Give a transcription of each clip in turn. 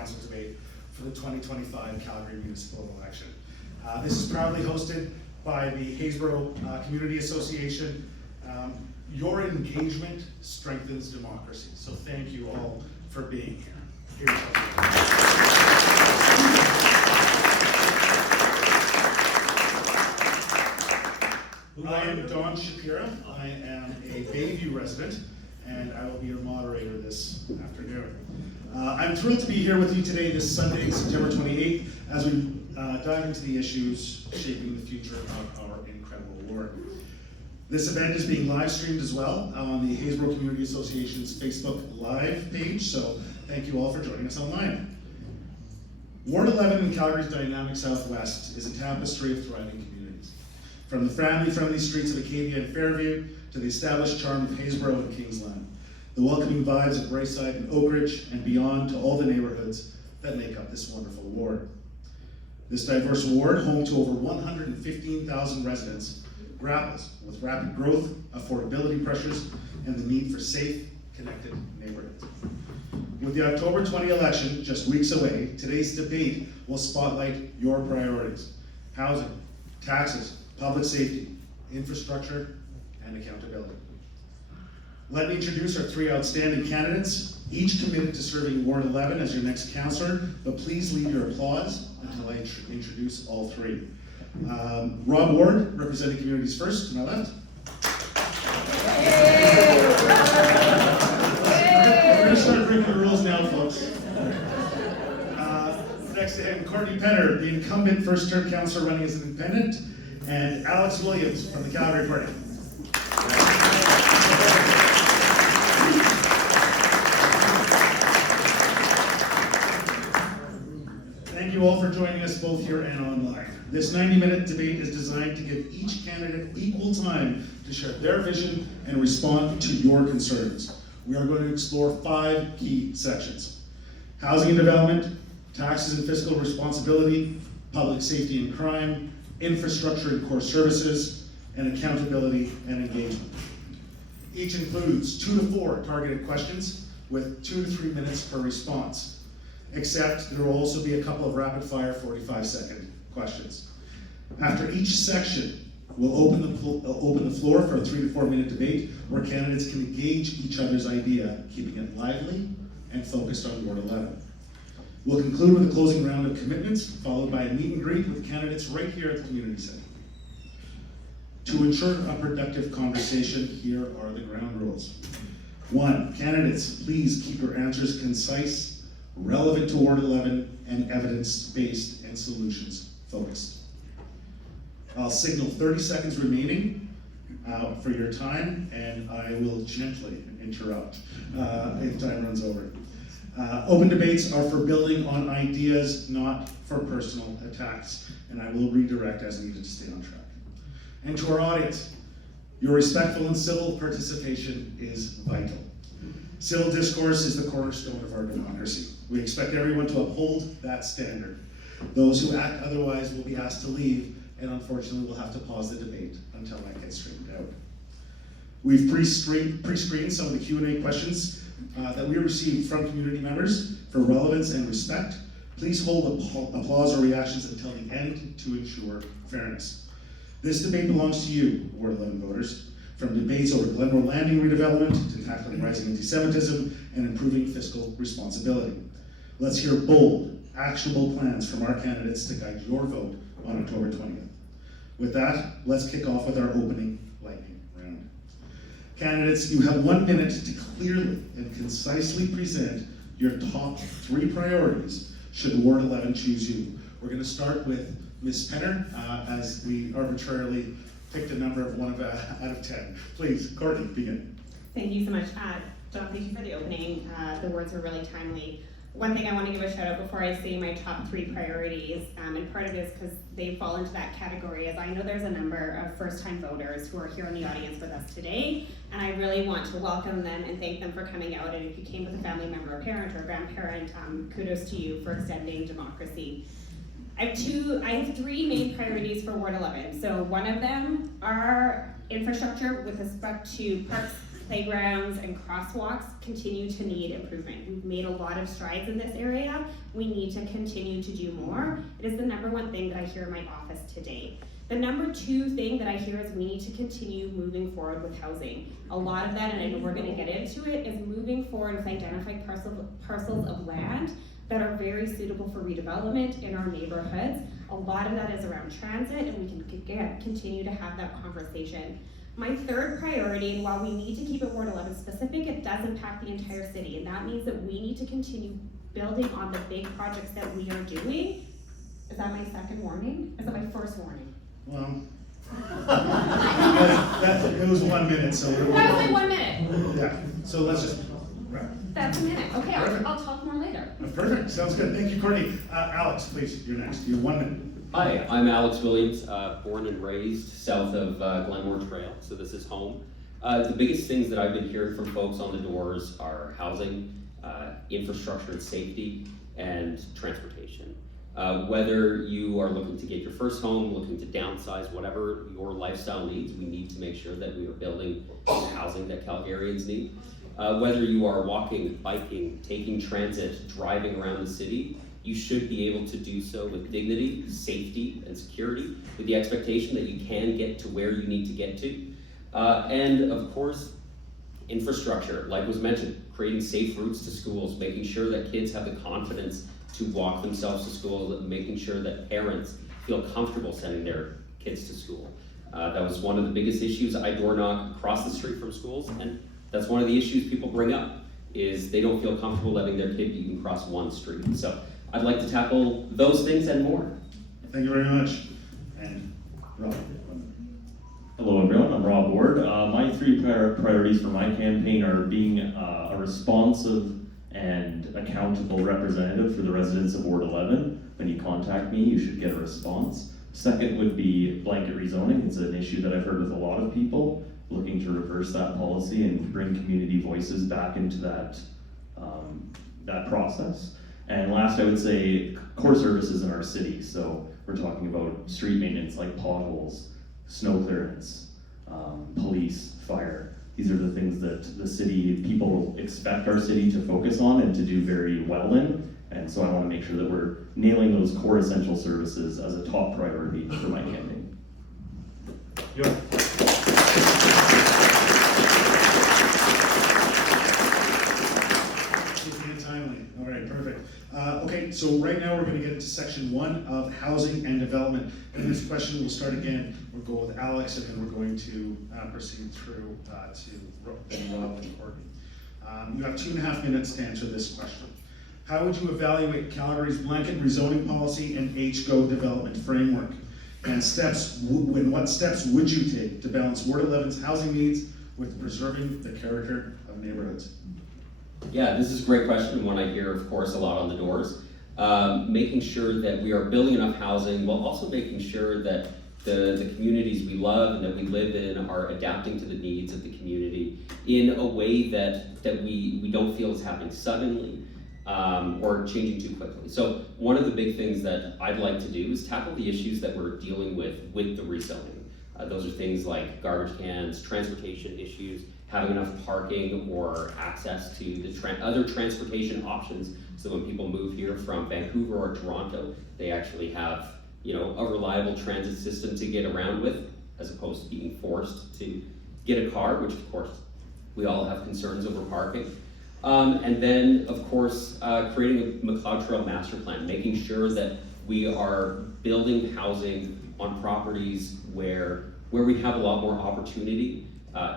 council debate for the 2025 Calgary municipal election. This is proudly hosted by the Haysboro Community Association. Your engagement strengthens democracy, so thank you all for being here. I am Don Shapiro. I am a Bayview resident, and I will be your moderator this afternoon. I'm thrilled to be here with you today, this Sunday, September 28th, as we dive into the issues shaping the future of our incredible ward. This event is being live streamed as well on the Haysboro Community Association's Facebook Live page, so thank you all for joining us online. Ward 11 in Calgary's dynamic Southwest is a tapestry of thriving communities. From the family-friendly streets of Acadia and Fairview to the established charm of Haysboro and Kingsland, the welcoming vibes of Braeside and Oakridge, and beyond to all the neighborhoods that make up this wonderful ward. This diverse ward, home to over 115,000 residents, grapples with rapid growth, affordability pressures, and the need for safe, connected neighborhoods. With the October 20 election just weeks away, today's debate will spotlight your priorities: housing, taxes, public safety, infrastructure, and accountability. Let me introduce our three outstanding candidates, each committed to serving Ward 11 as your next councillor, but please leave your applause until I introduce all three. Rob Ward, representing Communities First, to my left. We're going to start breaking the rules now, folks. Next to him, Kourtney Penner, the incumbent first-term councillor running as an independent, and Alex Williams from the Calgary Party. Thank you all for joining us both here and online. This 90-minute debate is designed to give each candidate equal time to share their vision and respond to your concerns. We are going to explore 5 key sections: housing and development, taxes and fiscal responsibility, public safety and crime, infrastructure and core services, and accountability and engagement. Each includes 2 to 4 targeted questions with 2 to 3 minutes per response, except there will also be a couple of rapid-fire 45-second questions. After each section, we'll open the floor for a 3 to 4 minute debate where candidates can engage each other's idea, keeping it lively and focused on Ward 11. We'll conclude with a closing round of commitments, followed by a meet and greet with candidates right here at the community center. To ensure a productive conversation, here are the ground rules. 1, candidates, please keep your answers concise, relevant to Ward 11, and evidence-based and solutions-focused. I'll signal 30 seconds remaining for your time, and I will gently interrupt if time runs over. Open debates are for building on ideas, not for personal attacks, and I will redirect as needed to stay on track. And to our audience, your respectful and civil participation is vital. Civil discourse is the cornerstone of our democracy. We expect everyone to uphold that standard. Those who act otherwise will be asked to leave, and unfortunately we'll have to pause the debate until that gets straightened out. We've pre-screened some of the Q&A questions that we received from community members for relevance and respect. Please hold applause or reactions until the end to ensure fairness. This debate belongs to you, Ward 11 voters, from debates over Glenmore Landing redevelopment to tackling rising anti-Semitism and improving fiscal responsibility. Let's hear bold, actionable plans from our candidates to guide your vote on October 20th. With that, let's kick off with our opening lightning round. Candidates, you have 1 minute to clearly and concisely present your top 3 priorities should Ward 11 choose you. We're going to start with Ms. Penner, as we arbitrarily picked a number of out of 10. Please, Kourtney, begin. Thank you so much. John, thank you for the opening. The words were really timely. One thing I want to give a shout out before I say my top 3 priorities, and part of it is because they fall into that category, as I know there's a number of first-time voters who are here in the audience with us today, and I really want to welcome them and thank them for coming out. And if you came with a family member, a parent, or a grandparent, kudos to you for extending democracy. I have 3 main priorities for Ward 11. So one of them are infrastructure with respect to parks, playgrounds and crosswalks continue to need improvement. We've made a lot of strides in this area. We need to continue to do more. It is the number one thing that I hear in my office today. The number two thing that I hear is we need to continue moving forward with housing. A lot of that, and I know we're gonna get into it, is moving forward with identified parcels of land that are very suitable for redevelopment in our neighborhoods. A lot of that is around transit, and we can continue to have that conversation. My third priority, and while we need to keep it Ward 11 specific, it does impact the entire city, and that means that we need to continue building on the big projects that we are doing. Is that my second warning? Is that my first warning? Well, it was 1 minute, so we're. That was like 1 minute. Yeah, so let's just wrap. That's a minute. Okay, I'll talk more later. Perfect, sounds good. Thank you, Kourtney. Alex, please, you're next. You have 1 minute. Hi, I'm Alex Williams, born and raised south of Glenmore Trail, so this is home. The biggest things that I've been hearing from folks on the doors are housing, infrastructure and safety, and transportation. Whether you are looking to get your first home, looking to downsize, whatever your lifestyle needs, we need to make sure that we are building the housing that Calgarians need. Whether you are walking, biking, taking transit, driving around the city, you should be able to do so with dignity, safety, and security, with the expectation that you can get to where you need to get to. And of course, infrastructure, like was mentioned, creating safe routes to schools, making sure that kids have the confidence to walk themselves to school, making sure that parents feel comfortable sending their kids to school. That was one of the biggest issues. I door knock across the street from schools, and that's one of the issues people bring up, is they don't feel comfortable letting their kid even cross one street. So I'd like to tackle those things and more. Thank you very much. And Rob. Hello everyone, I'm Rob Ward. My three priorities for my campaign are being a responsive and accountable representative for the residents of Ward 11. When you contact me, you should get a response. Second would be blanket rezoning. It's an issue that I've heard with a lot of people, looking to reverse that policy and bring community voices back into that process. And last, I would say core services in our city. So we're talking about street maintenance like potholes, snow clearance, police, fire. These are the things that the city, people expect our city to focus on and to do very well in. And so I want to make sure that we're nailing those core essential services as a top priority for my campaign. Yeah. Timely. All right, perfect. Okay, so right now we're going to get into section 1 of housing and development. And this question will start again. We'll go with Alex, and then we're going to proceed through to Rob and Kourtney. You have 2.5 minutes to answer this question. How would you evaluate Calgary's blanket rezoning policy and HGO development framework? And what steps would you take to balance Ward 11's housing needs with preserving the character of neighborhoods? Yeah, this is a great question, and one I hear, of course, a lot on the doors. Making sure that we are building enough housing while also making sure that the communities we love and that we live in are adapting to the needs of the community in a way that we don't feel is happening suddenly or changing too quickly. So one of the big things that I'd like to do is tackle the issues that we're dealing with the rezoning. Those are things like garbage cans, transportation issues, having enough parking or access to the other transportation options, so when people move here from Vancouver or Toronto, they actually have, you know, a reliable transit system to get around with, as opposed to being forced to get a car, which of course we all have concerns over parking. And then, of course, creating a McLeod Trail master plan, making sure that we are building housing on properties where we have a lot more opportunity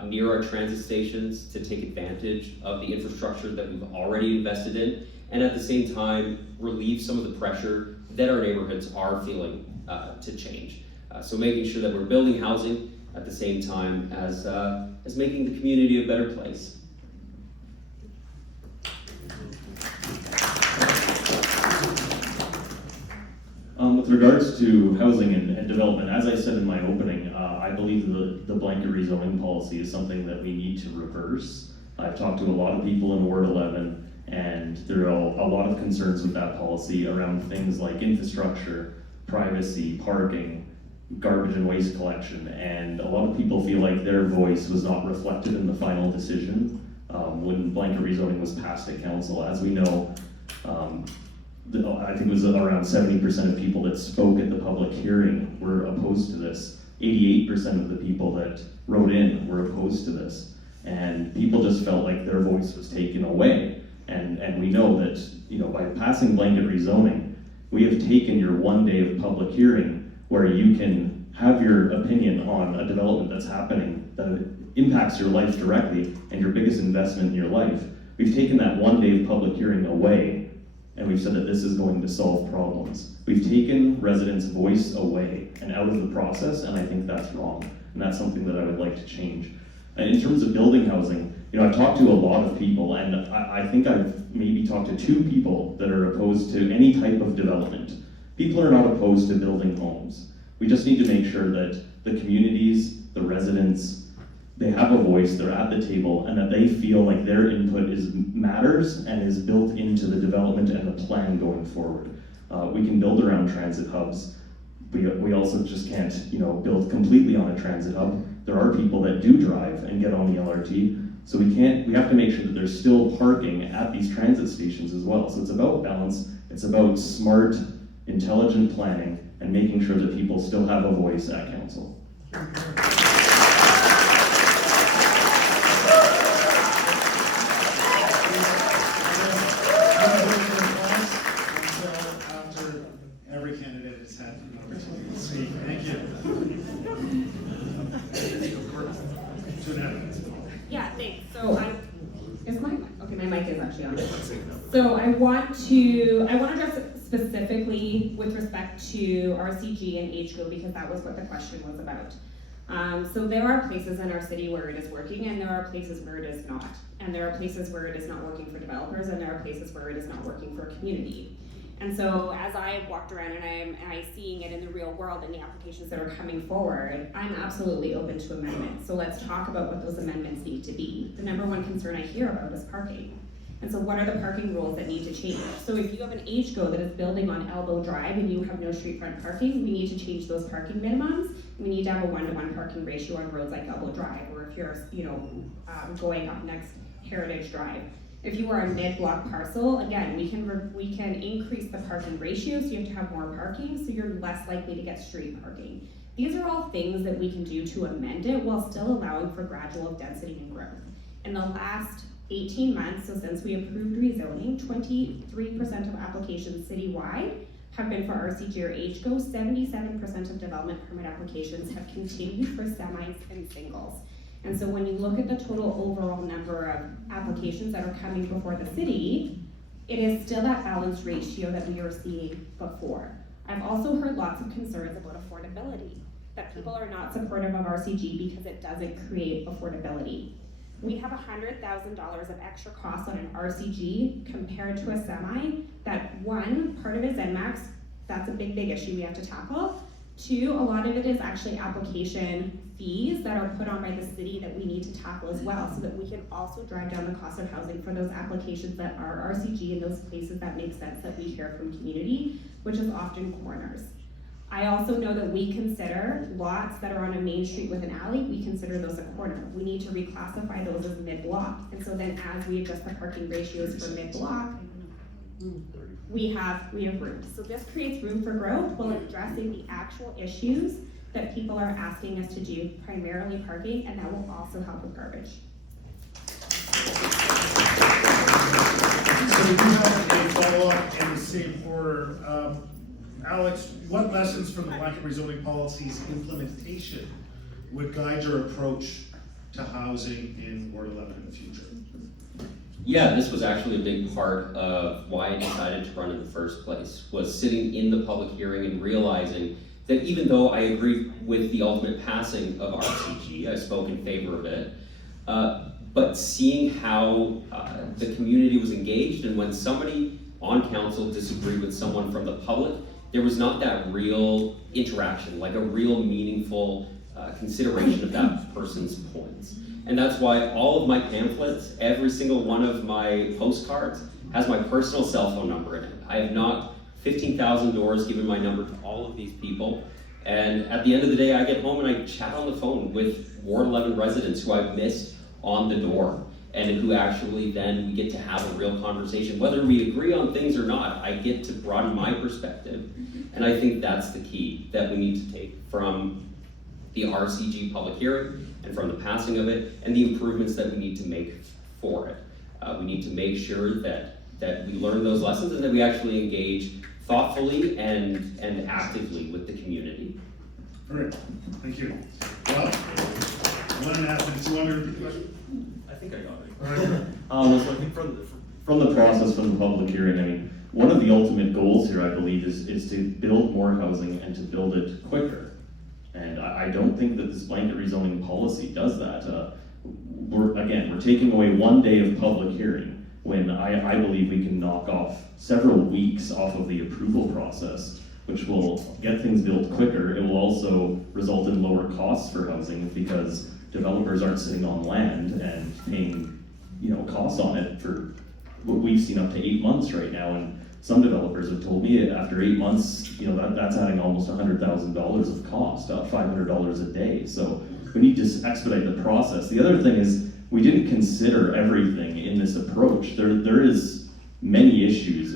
near our transit stations to take advantage of the infrastructure that we've already invested in, and at the same time relieve some of the pressure that our neighborhoods are feeling to change. So making sure that we're building housing at the same time as making the community a better place. With regards to housing and development, as I said in my opening, I believe the blanket rezoning policy is something that we need to reverse. I've talked to a lot of people in Ward 11, and there are a lot of concerns with that policy around things like infrastructure, privacy, parking, garbage and waste collection, and a lot of people feel like their voice was not reflected in the final decision when blanket rezoning was passed at council. As we know, I think it was around 70% of people that spoke at the public hearing were opposed to this. 88% of the people that wrote in were opposed to this, and people just felt like their voice was taken away. And we know that, you know, by passing blanket rezoning, we have taken your 1 day of public hearing where you can have your opinion on a development that's happening that impacts your life directly and your biggest investment in your life. We've taken that 1 day of public hearing away, and we've said that this is going to solve problems. We've taken residents' voice away and out of the process, and I think that's wrong. And that's something that I would like to change. And in terms of building housing, you know, I've talked to a lot of people, and I think I've maybe talked to 2 people that are opposed to any type of development. People are not opposed to building homes. We just need to make sure that the communities, the residents, they have a voice, they're at the table, and that they feel like their input matters and is built into the development and the plan going forward. We can build around transit hubs. We also just can't, you know, build completely on a transit hub. There are people that do drive and get on the LRT, so we have to make sure that there's still parking at these transit stations as well. So it's about balance, it's about smart, intelligent planning, and making sure that people still have a voice at council. After every candidate has had an opportunity to speak. Thank you. 2.5 minutes. Yeah, thanks. So my mic is actually on. So I want to address it specifically with respect to RCG and HGO because that was what the question was about. So there are places in our city where it is working, and there are places where it is not. And there are places where it is not working for developers, and there are places where it is not working for community. And so as I walked around and I'm seeing it in the real world and the applications that are coming forward, I'm absolutely open to amendments. So let's talk about what those amendments need to be. The number one concern I hear about is parking. And so what are the parking rules that need to change? So if you have an HGO that is building on Elbow Drive and you have no street front parking, we need to change those parking minimums. We need to have a 1-to-1 parking ratio on roads like Elbow Drive, or if you're, going up next Heritage Drive. If you are a mid-block parcel, again, we can increase the parking ratio, so you have to have more parking, so you're less likely to get street parking. These are all things that we can do to amend it while still allowing for gradual density and growth. In the last 18 months, so since we approved rezoning, 23% of applications citywide have been for RCG or HGO. 77% of development permit applications have continued for semis and singles. And so when you look at the total overall number of applications that are coming before the city, it is still that balanced ratio that we were seeing before. I've also heard lots of concerns about affordability, that people are not supportive of RCG because it doesn't create affordability. We have $100,000 of extra costs on an RCG compared to a semi. That one, part of it is NMAX, that's a big issue we have to tackle. 2, a lot of it is actually application fees that are put on by the city that we need to tackle as well, so that we can also drive down the cost of housing for those applications that are RCG in those places that make sense that we hear from community, which is often corners. I also know that we consider lots that are on a main street with an alley, we consider those a corner. We need to reclassify those as mid-block. And so then as we adjust the parking ratios for mid-block, we have room. So this creates room for growth while addressing the actual issues that people are asking us to do, primarily parking, and that will also help with garbage. So we do have a follow-up in the same order. Alex, what lessons from the blanket rezoning policy's implementation would guide your approach to housing in Ward 11 in the future? Yeah, this was actually a big part of why I decided to run in the first place, was sitting in the public hearing and realizing that even though I agree with the ultimate passing of RCG, I spoke in favor of it, but seeing how the community was engaged, and when somebody on council disagreed with someone from the public, there was not that real interaction, like a real meaningful consideration of that person's points. And that's why all of my pamphlets, every single one of my postcards, has my personal cell phone number in it. I have knocked 15,000 doors, given my number to all of these people, And at the end of the day, I get home and I chat on the phone with Ward 11 residents who I've missed on the door, and who actually then we get to have a real conversation. Whether we agree on things or not, I get to broaden my perspective. And I think that's the key that we need to take from the RCG public hearing and from the passing of it, and the improvements that we need to make for it. We need to make sure that we learn those lessons and that we actually engage thoughtfully and actively with the community. All right, thank you. Well, 1.5 minutes, you want me to repeat the question? I think I got it. All right. So I think from the process, from the public hearing, I mean, one of the ultimate goals here, I believe, is to build more housing and to build it quicker. And I don't think that this blanket rezoning policy does that. We're taking away 1 day of public hearing when I believe we can knock off several weeks off of the approval process, which will get things built quicker. It will also result in lower costs for housing because developers aren't sitting on land and paying, costs on it for what we've seen up to 8 months right now. And some developers have told me after 8 months, that's adding almost $100,000 of cost, $500 a day. So we need to expedite the process. The other thing is we didn't consider everything in this approach. There is many issues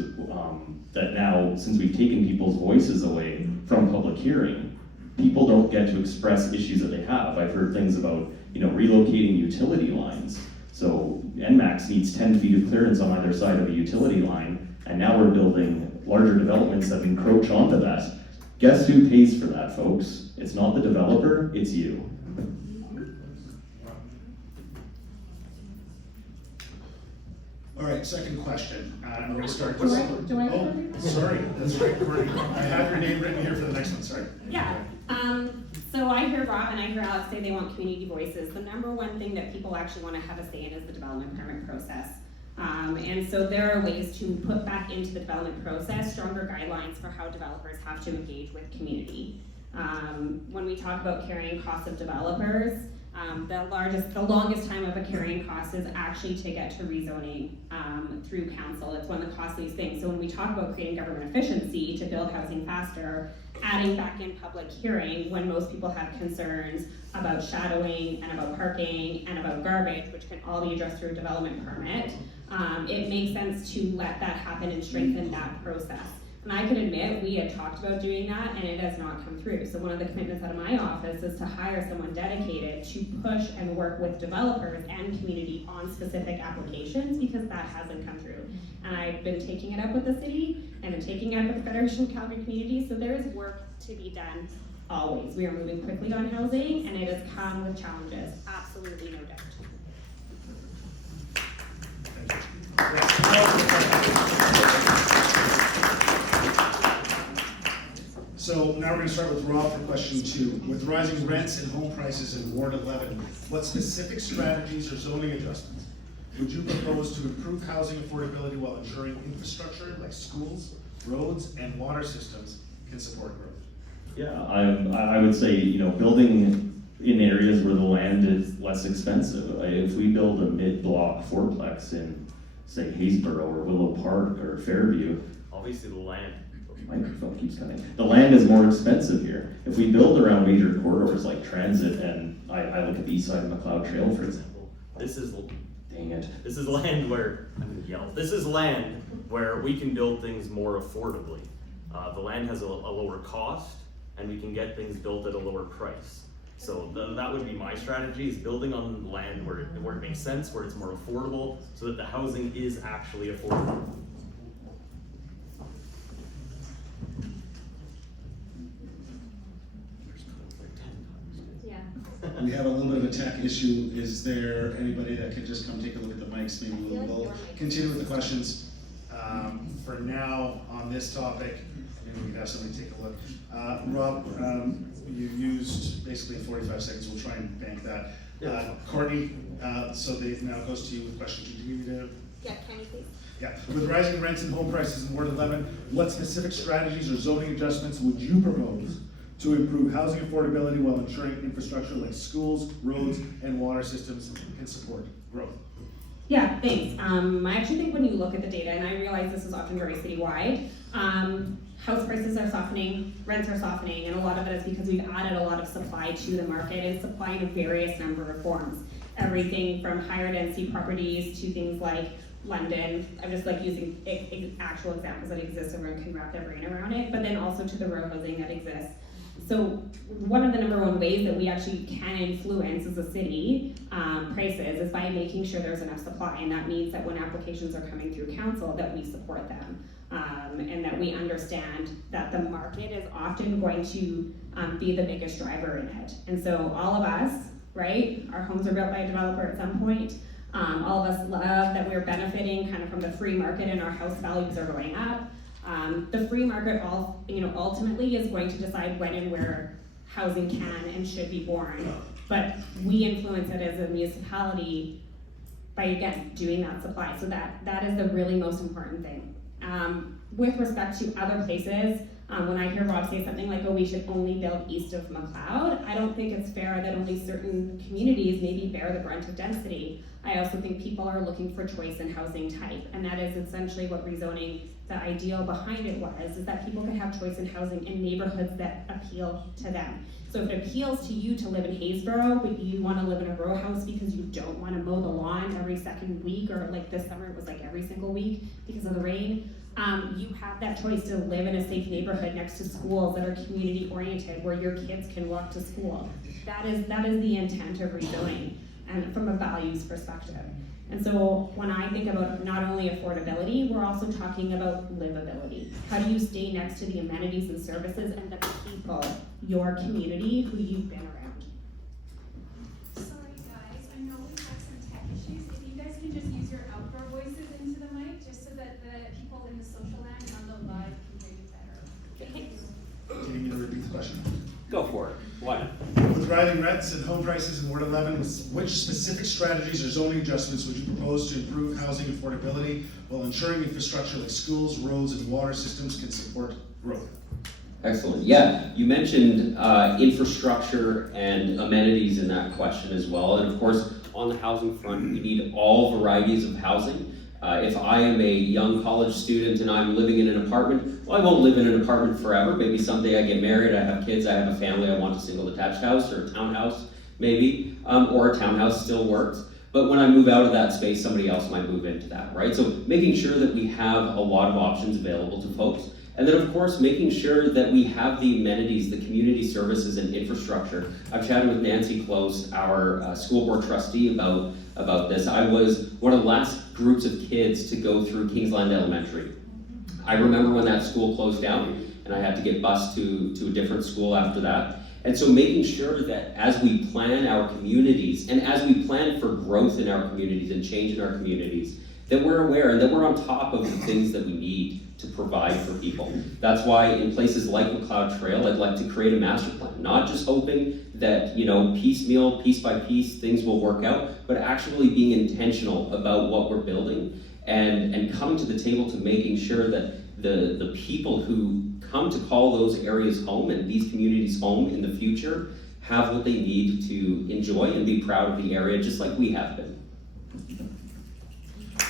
that now, since we've taken people's voices away from public hearing, people don't get to express issues that they have. I've heard things about, relocating utility lines. So NMAX needs 10 feet of clearance on either side of a utility line, and now we're building larger developments that encroach onto that. Guess who pays for that, folks? It's not the developer, it's you. All right, second question. I'm going to start. Do I Oh, sorry, that's right, Kourtney. I have your name written here for the next one, sorry. Yeah, so I hear Rob and I hear Alex say they want community voices. The number one thing that people actually want to have a say in is the development permit process. And so there are ways to put back into the development process stronger guidelines for how developers have to engage with community. When we talk about carrying costs of developers, the longest time of a carrying cost is actually to get to rezoning through council. It's one of the costliest things. So when we talk about creating government efficiency to build housing faster, adding back in public hearing when most people have concerns about shadowing and about parking and about garbage, which can all be addressed through a development permit, it makes sense to let that happen and strengthen that process. And I can admit, we had talked about doing that and it has not come through. So one of the commitments out of my office is to hire someone dedicated to push and work with developers and community on specific applications because that hasn't come through. And I've been taking it up with the city, I've been taking it up with the Federation of Calgary Communities, so there is work to be done always. We are moving quickly on housing and it has come with challenges, absolutely no doubt. So now we're going to start with Rob for question 2. With rising rents and home prices in Ward 11, what specific strategies or zoning adjustments would you propose to improve housing affordability while ensuring infrastructure like schools, roads, and water systems can support growth? Yeah, I would say, building in areas where the land is less expensive. If we build a mid-block fourplex in, say, Haysboro or Willow Park or Fairview, obviously the land, microphone keeps coming. The land is more expensive here. If we build around major corridors like transit, and I look at the east side of McLeod Trail, for example, this is land where, I'm gonna yell, this is land where we can build things more affordably. The land has a lower cost, and we can get things built at a lower price. So that would be my strategy, is building on land where it makes sense, where it's more affordable, so that the housing is actually affordable. We have a little bit of a tech issue. Is there anybody that can just come take a look at the mics? Maybe we'll continue with the questions. For now, on this topic, maybe we can have somebody take a look. Rob, you used basically 45 seconds. We'll try and bank that. Kourtney, so Dave now goes to you with question 2. Do you need to? Yeah, can you please? Yeah. With rising rents and home prices in Ward 11, what specific strategies or zoning adjustments would you propose to improve housing affordability while ensuring infrastructure like schools, roads, and water systems can support growth? Yeah, thanks. I actually think when you look at the data, and I realize this is often very citywide, House prices are softening, rents are softening, and a lot of it is because we've added a lot of supply to the market, and supply in a various number of forms. Everything from higher density properties to things like London. I'm just like using actual examples that exist, and we can wrap their brain around it, but then also to the row housing that exists. So one of the number one ways that we actually can influence as a city prices is by making sure there's enough supply, and that means that when applications are coming through council, that we support them, and that we understand that the market is often going to be the biggest driver in it. And so all of us, right, our homes are built by a developer at some point. All of us love that we're benefiting kind of from the free market, and our house values are going up. The free market ultimately is going to decide when and where housing can and should be born, but we influence it as a municipality by, again, doing that supply. So that is the really most important thing. With respect to other places, when I hear Rob say something like, oh, we should only build east of McLeod, I don't think it's fair that only certain communities maybe bear the brunt of density. I also think people are looking for choice in housing type, and that is essentially what rezoning, the ideal behind it was, is that people could have choice in housing in neighborhoods that appeal to them. So if it appeals to you to live in Haysboro, but you want to live in a row house because you don't want to mow the lawn every second week, or like this summer it was like every single week because of the rain, you have that choice to live in a safe neighborhood next to schools that are community oriented, where your kids can walk to school. That is the intent of rezoning, and from a values perspective. And so when I think about not only affordability, we're also talking about livability. How do you stay next to the amenities and services and the people, your community, who you've been around? Sorry guys, I know we have some tech issues. If you guys can just use your outdoor voices into the mic, just so that the people in the social land and on the live can hear you better. Thank you. Do you need me to repeat the question? Go for it. Why not? With rising rents and home prices in Ward 11, which specific strategies or zoning adjustments would you propose to improve housing affordability while ensuring infrastructure like schools, roads, and water systems can support growth? Excellent. Yeah, you mentioned infrastructure and amenities in that question as well. And of course, on the housing front, we need all varieties of housing. If I am a young college student and I'm living in an apartment, well, I won't live in an apartment forever. Maybe someday I get married, I have kids, I have a family, I want a single detached house or a townhouse, maybe, or a townhouse still works. But when I move out of that space, somebody else might move into that, right? So making sure that we have a lot of options available to folks. And then of course, making sure that we have the amenities, the community services and infrastructure. I've chatted with Nancy Close, our school board trustee, about this. I was one of the last groups of kids to go through Kingsland Elementary. I remember when that school closed down and I had to get bused to a different school after that. And so making sure that as we plan our communities and as we plan for growth in our communities and change in our communities, that we're aware and that we're on top of the things that we need to provide for people. That's why in places like McLeod Trail, I'd like to create a master plan, not just hoping that, piecemeal, piece by piece, things will work out, but actually being intentional about what we're building and coming to the table to making sure that the people who come to call those areas home and these communities home in the future have what they need to enjoy and be proud of the area, just like we have been.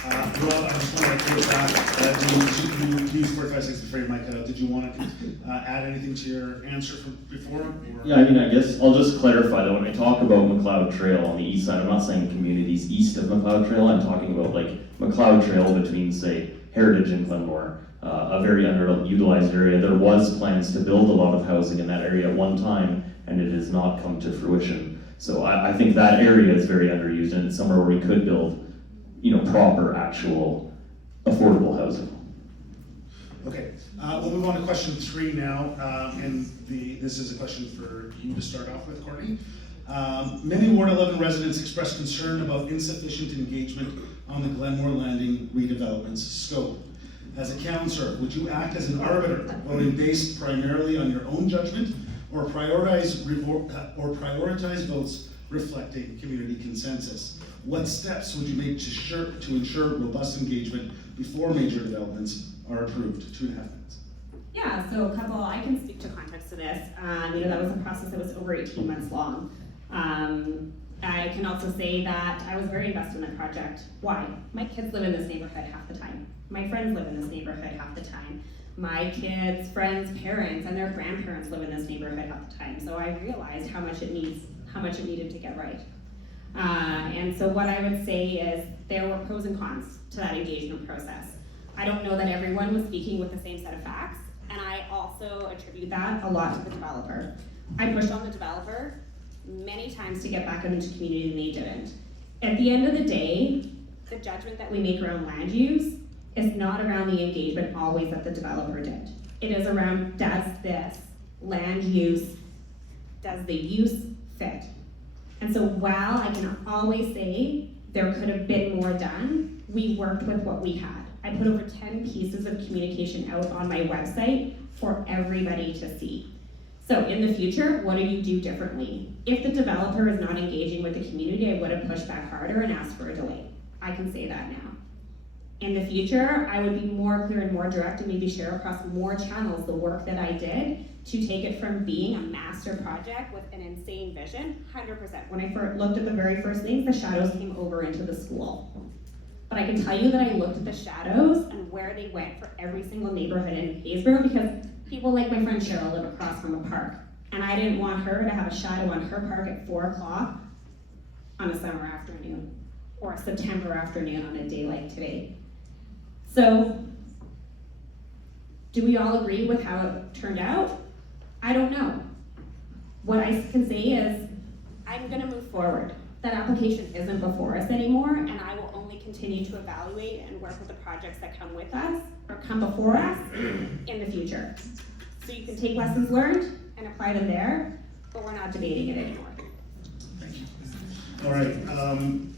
Rob, I just want to close that. You used 45 seconds before your mic cut out. Did you want to add anything to your answer from before? Or? Yeah, I guess I'll just clarify that when I talk about McLeod Trail on the east side, I'm not saying communities east of McLeod Trail. I'm talking about like McLeod Trail between, say, Heritage and Glenmore, a very underutilized area. There was plans to build a lot of housing in that area at one time, and it has not come to fruition. So I think that area is very underused, and it's somewhere where we could build proper, actual, affordable housing. Okay, we'll move on to question 3 now, this is a question for you to start off with, Kourtney. Many Ward 11 residents expressed concern about insufficient engagement on the Glenmore Landing redevelopment's scope. As a councillor, would you act as an arbiter, voting based primarily on your own judgment, or prioritize votes reflecting community consensus? What steps would you make to ensure robust engagement before major developments are approved? 2.5 minutes. Yeah, so I can speak to context to this. That was a process that was over 18 months long. I can also say that I was very invested in the project. Why? My kids live in this neighborhood half the time. My friends live in this neighborhood half the time. My kids' friends' parents and their grandparents live in this neighborhood at the time, so I realized how much it needed to get right. And so what I would say is there were pros and cons to that engagement process. I don't know that everyone was speaking with the same set of facts, and I also attribute that a lot to the developer. I pushed on the developer many times to get back out into community, and they didn't. At the end of the day, the judgment that we make around land use is not around the engagement always that the developer did. It is around, does this land use, does the use fit? And so while I can always say there could have been more done, we worked with what we had. I put over 10 pieces of communication out on my website for everybody to see. So in the future, what do you do differently? If the developer is not engaging with the community, I would have pushed back harder and asked for a delay. I can say that now. In the future, I would be more clear and more direct and maybe share across more channels the work that I did to take it from being a master project with an insane vision, 100%. When I first looked at the very first things, the shadows came over into the school. But I can tell you that I looked at the shadows and where they went for every single neighborhood in Haysboro, because people like my friend Cheryl live across from a park. And I didn't want her to have a shadow on her park at 4 o'clock on a summer afternoon or a September afternoon on a day like today. So, do we all agree with how it turned out? I don't know. What I can say is, I'm gonna move forward. That application isn't before us anymore, and I will only continue to evaluate and work with the projects that come with us, or come before us, in the future. So you can take lessons learned and apply them there, but we're not debating it anymore. Thank you. All right,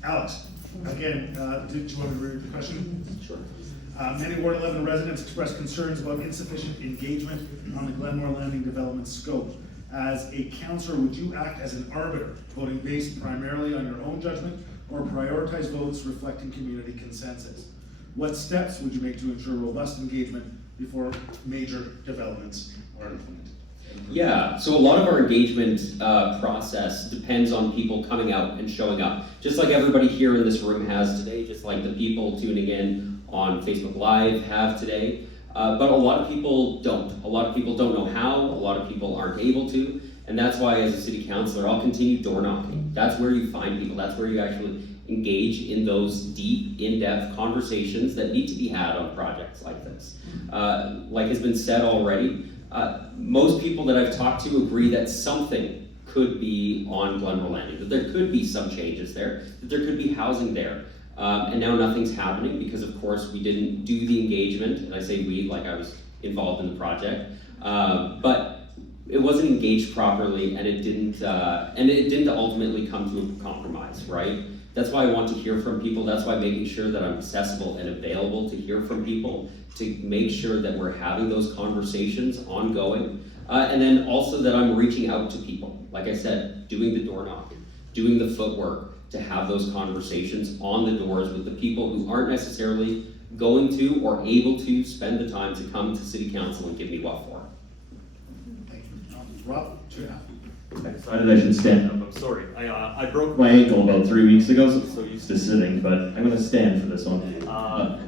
Alex, again, did you want to read the question? Sure. Many Ward 11 residents expressed concerns about insufficient engagement on the Glenmore Landing development scope. As a councillor, would you act as an arbiter, voting based primarily on your own judgment, or prioritize votes reflecting community consensus? What steps would you make to ensure robust engagement before major developments are implemented? Yeah, so a lot of our engagement process depends on people coming out and showing up. Just like everybody here in this room has today, just like the people tuning in on Facebook Live have today. But a lot of people don't. A lot of people don't know how, a lot of people aren't able to, and that's why as a city councillor, I'll continue door knocking. That's where you find people, that's where you actually engage in those deep, in-depth conversations that need to be had on projects like this. Like has been said already, most people that I've talked to agree that something could be on Glenmore Landing, that there could be some changes there, that there could be housing there. And now nothing's happening because of course we didn't do the engagement, and I say we like I was involved in the project, but it wasn't engaged properly and it didn't ultimately come to a compromise, right? That's why I want to hear from people, that's why making sure that I'm accessible and available to hear from people, to make sure that we're having those conversations ongoing, and then also that I'm reaching out to people, like I said, doing the door knocking, doing the footwork, to have those conversations on the doors with the people who aren't necessarily going to or able to spend the time to come to City Council and give me what for. Thank you. Rob, 2.5. I decided I should stand up. I'm sorry. I broke my ankle about 3 weeks ago, so I'm so used to sitting, but I'm going to stand for this one.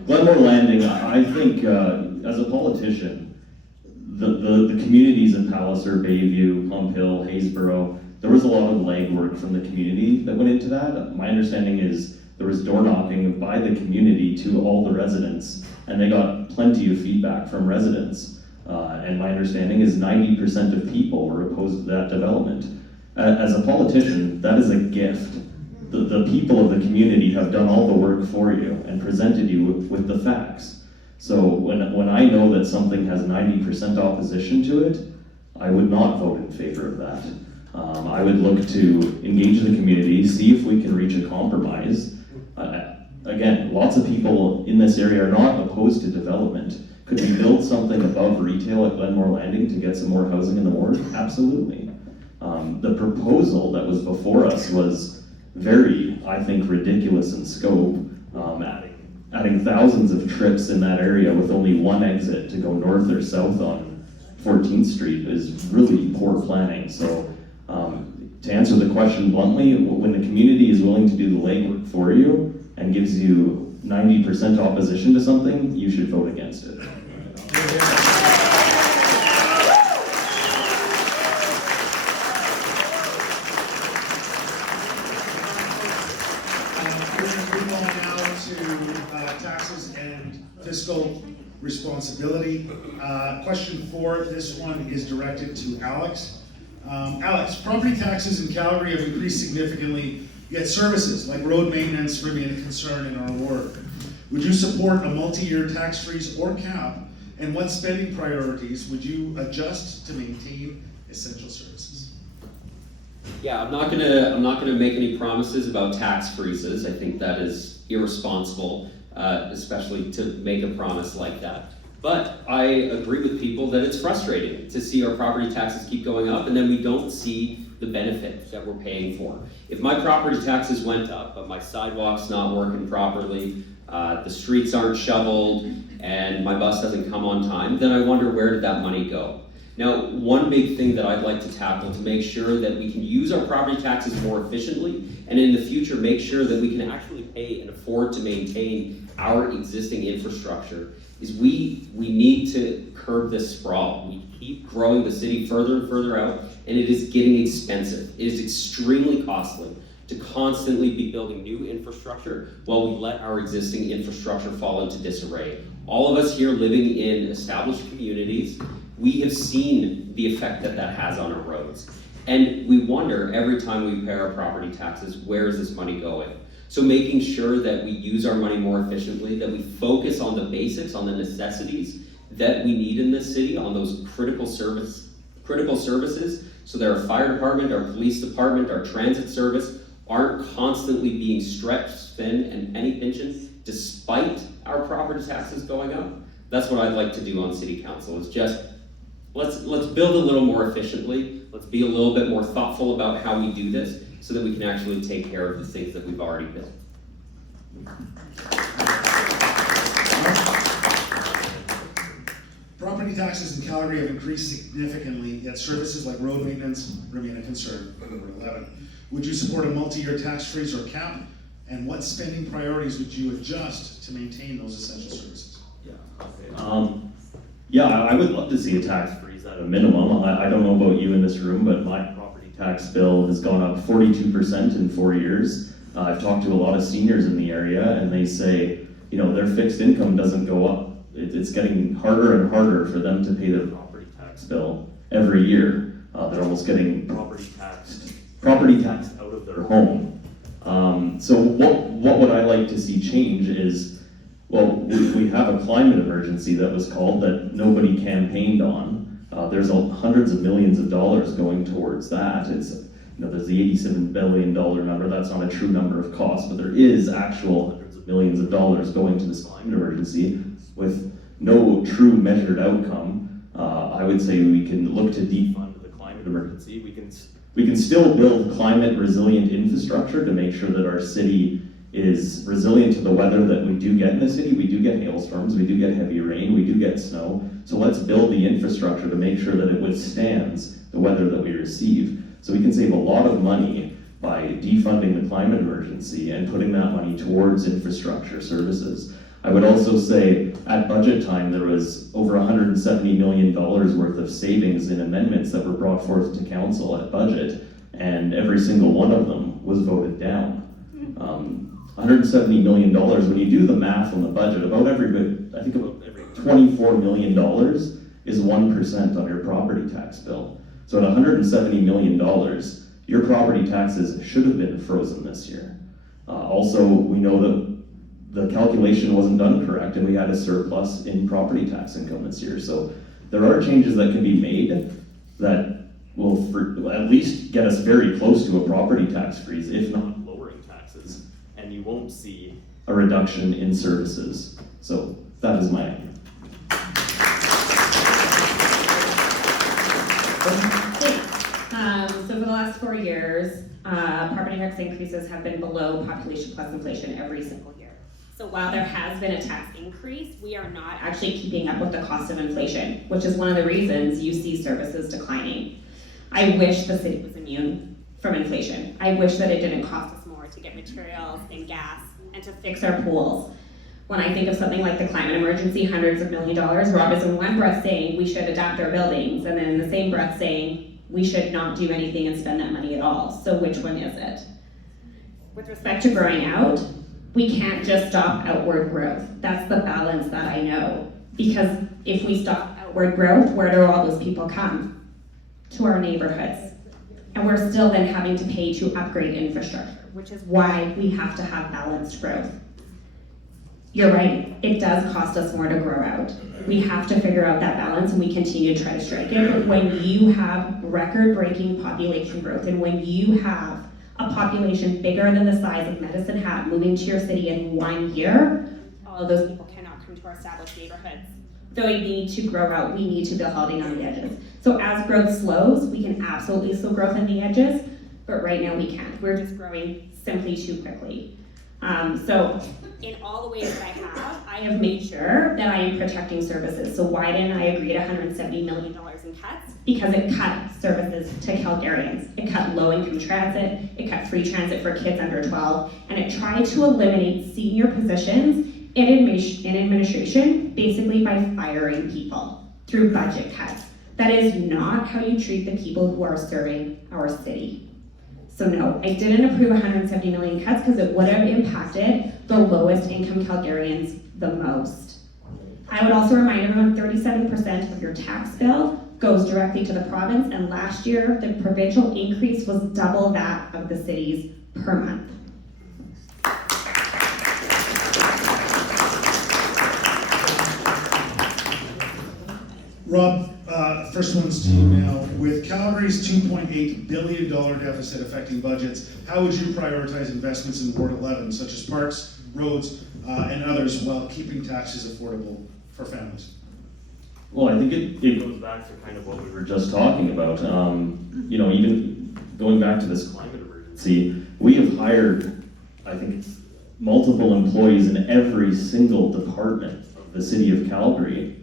Glenmore Landing, I think as a politician, the communities in Palliser, Bayview, Plum Hill, Haysboro, there was a lot of legwork from the community that went into that. My understanding is there was door knocking by the community to all the residents, and they got plenty of feedback from residents. And my understanding is 90% of people were opposed to that development. As a politician, that is a gift. The people of the community have done all the work for you and presented you with the facts. So when I know that something has 90% opposition to it, I would not vote in favor of that. I would look to engage the community, see if we can reach a compromise. Again, lots of people in this area are not opposed to development. Could we build something above retail at Glenmore Landing to get some more housing in the ward? Absolutely. The proposal that was before us was very, I think, ridiculous in scope. Adding thousands of trips in that area with only one exit to go north or south on 14th Street is really poor planning. So to answer the question bluntly, when the community is willing to do the legwork for you and gives you 90% opposition to something, you should vote against it. 4, this one is directed to Alex. Alex, property taxes in Calgary have increased significantly, yet services like road maintenance remain a concern in our ward. Would you support a multi-year tax freeze or cap? And what spending priorities would you adjust to maintain essential services? Yeah, I'm not gonna make any promises about tax freezes. I think that is irresponsible, especially to make a promise like that. But I agree with people that it's frustrating to see our property taxes keep going up and then we don't see the benefit that we're paying for. If my property taxes went up, but my sidewalk's not working properly, the streets aren't shoveled, and my bus doesn't come on time, then I wonder, where did that money go? Now, one big thing that I'd like to tackle to make sure that we can use our property taxes more efficiently, and in the future make sure that we can actually pay and afford to maintain our existing infrastructure, is we need to curb this sprawl. We keep growing the city further and further out, and it is getting expensive. It is extremely costly to constantly be building new infrastructure while we let our existing infrastructure fall into disarray. All of us here living in established communities, we have seen the effect that that has on our roads. And we wonder every time we pay our property taxes, where is this money going? So making sure that we use our money more efficiently, that we focus on the basics, on the necessities that we need in this city, on those critical services, so that our fire department, our police department, our transit service aren't constantly being stretched thin and penny pinching despite our property taxes going up. That's what I'd like to do on city council, is just let's build a little more efficiently. Let's be a little bit more thoughtful about how we do this so that we can actually take care of the things that we've already built. Property taxes in Calgary have increased significantly, yet services like road maintenance remain a concern. Number 11. Would you support a multi-year tax freeze or cap? And what spending priorities would you adjust to maintain those essential services? Yeah, I would love to see a tax freeze at a minimum. I don't know about you in this room, but my property tax bill has gone up 42% in 4 years. I've talked to a lot of seniors in the area, and they say, you know, their fixed income doesn't go up. It's getting harder and harder for them to pay their property tax bill every year. They're almost getting property taxed out of their home. So what would I like to see change is, well, we have a climate emergency that was called that nobody campaigned on. There's hundreds of millions of dollars going towards that. It's, you know, there's the $87 billion number. That's not a true number of costs, but there is actual hundreds of millions of dollars going to this climate emergency with no true measured outcome. I would say we can look to defund the climate emergency. We can still build climate resilient infrastructure to make sure that our city is resilient to the weather that we do get in the city. We do get hailstorms, we do get heavy rain, we do get snow. So let's build the infrastructure to make sure that it withstands the weather that we receive. So we can save a lot of money by defunding the climate emergency and putting that money towards infrastructure services. I would also say at budget time, there was over $170 million worth of savings in amendments that were brought forth to council at budget, and every single one of them was voted down. $170 million, when you do the math on the budget, about every $24 million is 1% on your property tax bill. So at $170 million, your property taxes should have been frozen this year. Also, we know that the calculation wasn't done correct and we had a surplus in property tax income this year. So there are changes that can be made that will at least get us very close to a property tax freeze, if not lowering taxes, and you won't see a reduction in services. So that is my opinion. So for the last 4 years, property tax increases have been below population plus inflation every single year. So while there has been a tax increase, we are not actually keeping up with the cost of inflation, which is one of the reasons you see services declining. I wish the city was immune from inflation. I wish that it didn't cost us more to get materials and gas and to fix our pools. When I think of something like the climate emergency, hundreds of $millions, Rob is in one breath saying we should adapt our buildings, and then in the same breath saying we should not do anything and spend that money at all. So which one is it? With respect to growing out, we can't just stop outward growth. That's the balance that I know. Because if we stop outward growth, where do all those people come? To our neighborhoods. And we're still then having to pay to upgrade infrastructure, which is why we have to have balanced growth. You're right, it does cost us more to grow out. We have to figure out that balance, and we continue to try to strike it. But when you have record-breaking population growth, and when you have a population bigger than the size of Medicine Hat moving to your city in 1 year, all of those people cannot come to our established neighborhoods. So we need to grow out, we need to build housing on the edges. So as growth slows, we can absolutely slow growth on the edges, but right now we can't. We're just growing simply too quickly. So in all the ways that I have made sure that I am protecting services. So why didn't I agree to $170 million in cuts? Because it cut services to Calgarians. It cut low-income transit, it cut free transit for kids under 12, and it tried to eliminate senior positions in administration, basically by firing people through budget cuts. That is not how you treat the people who are serving our city. So no, I didn't approve 170 million cuts because it would have impacted the lowest income Calgarians the most. I would also remind everyone 37% of your tax bill goes directly to the province, and last year the provincial increase was double that of the cities per month. Rob, first one's to you now. With Calgary's $2.8 billion deficit affecting budgets, how would you prioritize investments in Ward 11, such as parks, roads, and others, while keeping taxes affordable for families? Well, I think it goes back to kind of what we were just talking about. You know, even going back to this climate emergency, we have hired, I think it's multiple employees in every single department of the city of Calgary.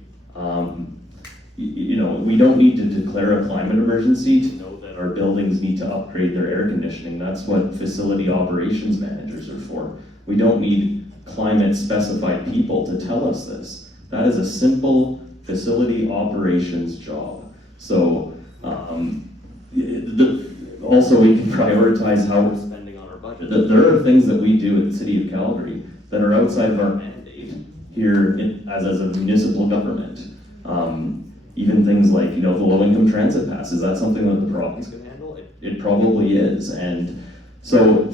You know, we don't need to declare a climate emergency to know that our buildings need to upgrade their air conditioning. That's what facility operations managers are for. We don't need climate specified people to tell us this. That is a simple facility operations job. So also we can prioritize how we're spending on our budget. There are things that we do at the City of Calgary that are outside of our mandate here as a municipal government. Even things like, you know, the low-income transit pass, is that something that the province can handle? It probably is. And so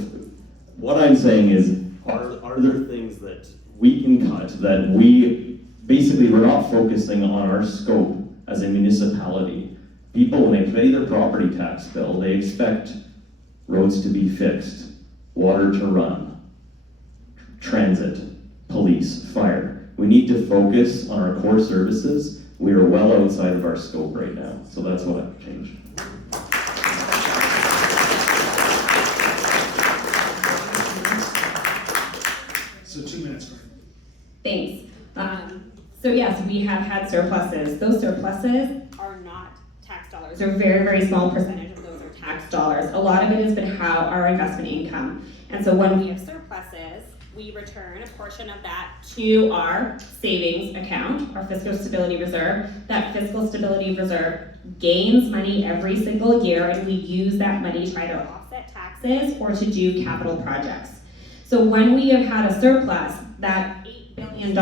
what I'm saying is, are there things that we can cut that we're not focusing on our scope as a municipality. People, when they pay their property tax bill, they expect roads to be fixed, water to run, transit, police, fire. We need to focus on our core services. We are well outside of our scope right now, so that's what I've changed. So 2 minutes, Courtney. Thanks. So yes, we have had surpluses. Those surpluses are not tax dollars. They're a very, very small percentage of those are tax dollars. A lot of it has been how our investment income. And so when we have surpluses, we return a portion of that to our savings account, our fiscal stability reserve. That fiscal stability reserve gains money every single year, and we use that money to either offset taxes or to do capital projects. So when we have had a surplus, that $8 billion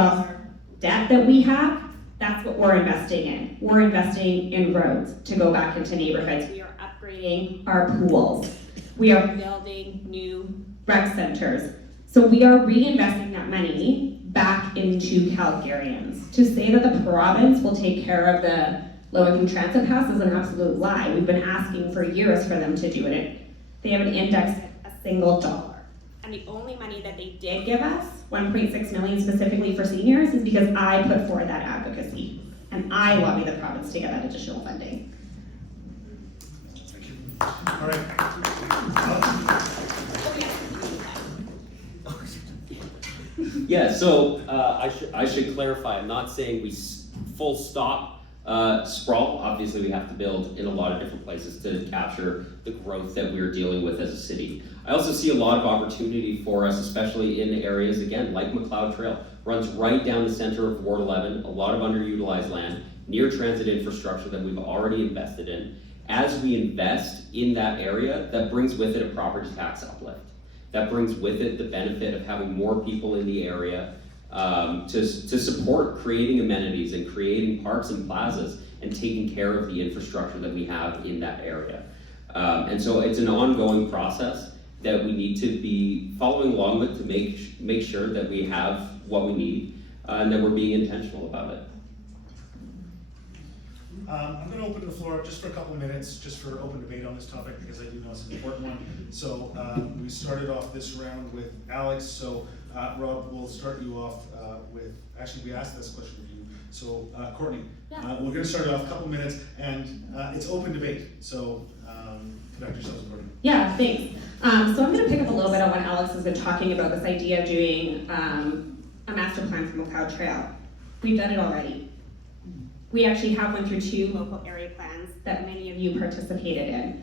debt that we have, that's what we're investing in. We're investing in roads to go back into neighborhoods. We are upgrading our pools. We are building new rec centers. So we are reinvesting that money back into Calgarians. To say that the province will take care of the low-income transit pass is an absolute lie. We've been asking for years for them to do it. They haven't indexed a single dollar. And the only money that they did give us, $1.6 million specifically for seniors, is because I put forward that advocacy. And I lobby the province to get that additional funding. Thank you. All right. Yeah, so I should clarify, I'm not saying we full stop sprawl. Obviously we have to build in a lot of different places to capture the growth that we're dealing with as a city. I also see a lot of opportunity for us, especially in areas, again, like McLeod Trail, runs right down the center of Ward 11, a lot of underutilized land, near transit infrastructure that we've already invested in. As we invest in that area, that brings with it a property tax uplift. That brings with it the benefit of having more people in the area, to support creating amenities and creating parks and plazas and taking care of the infrastructure that we have in that area. And so it's an ongoing process that we need to be following along with to make sure that we have what we need and that we're being intentional about it. I'm going to open the floor up just for a couple minutes, just for open debate on this topic, because I do know it's an important one. So we started off this round with Alex. So Rob, we'll start you off with, actually we asked this question of you. So Kourtney, we're going to start it off a couple minutes, and it's open debate. So conduct yourselves accordingly. Yeah, thanks. So I'm going to pick up a little bit on what Alex has been talking about, this idea of doing a master plan for McLeod Trail. We've done it already. We actually have one through 2 local area plans that many of you participated in.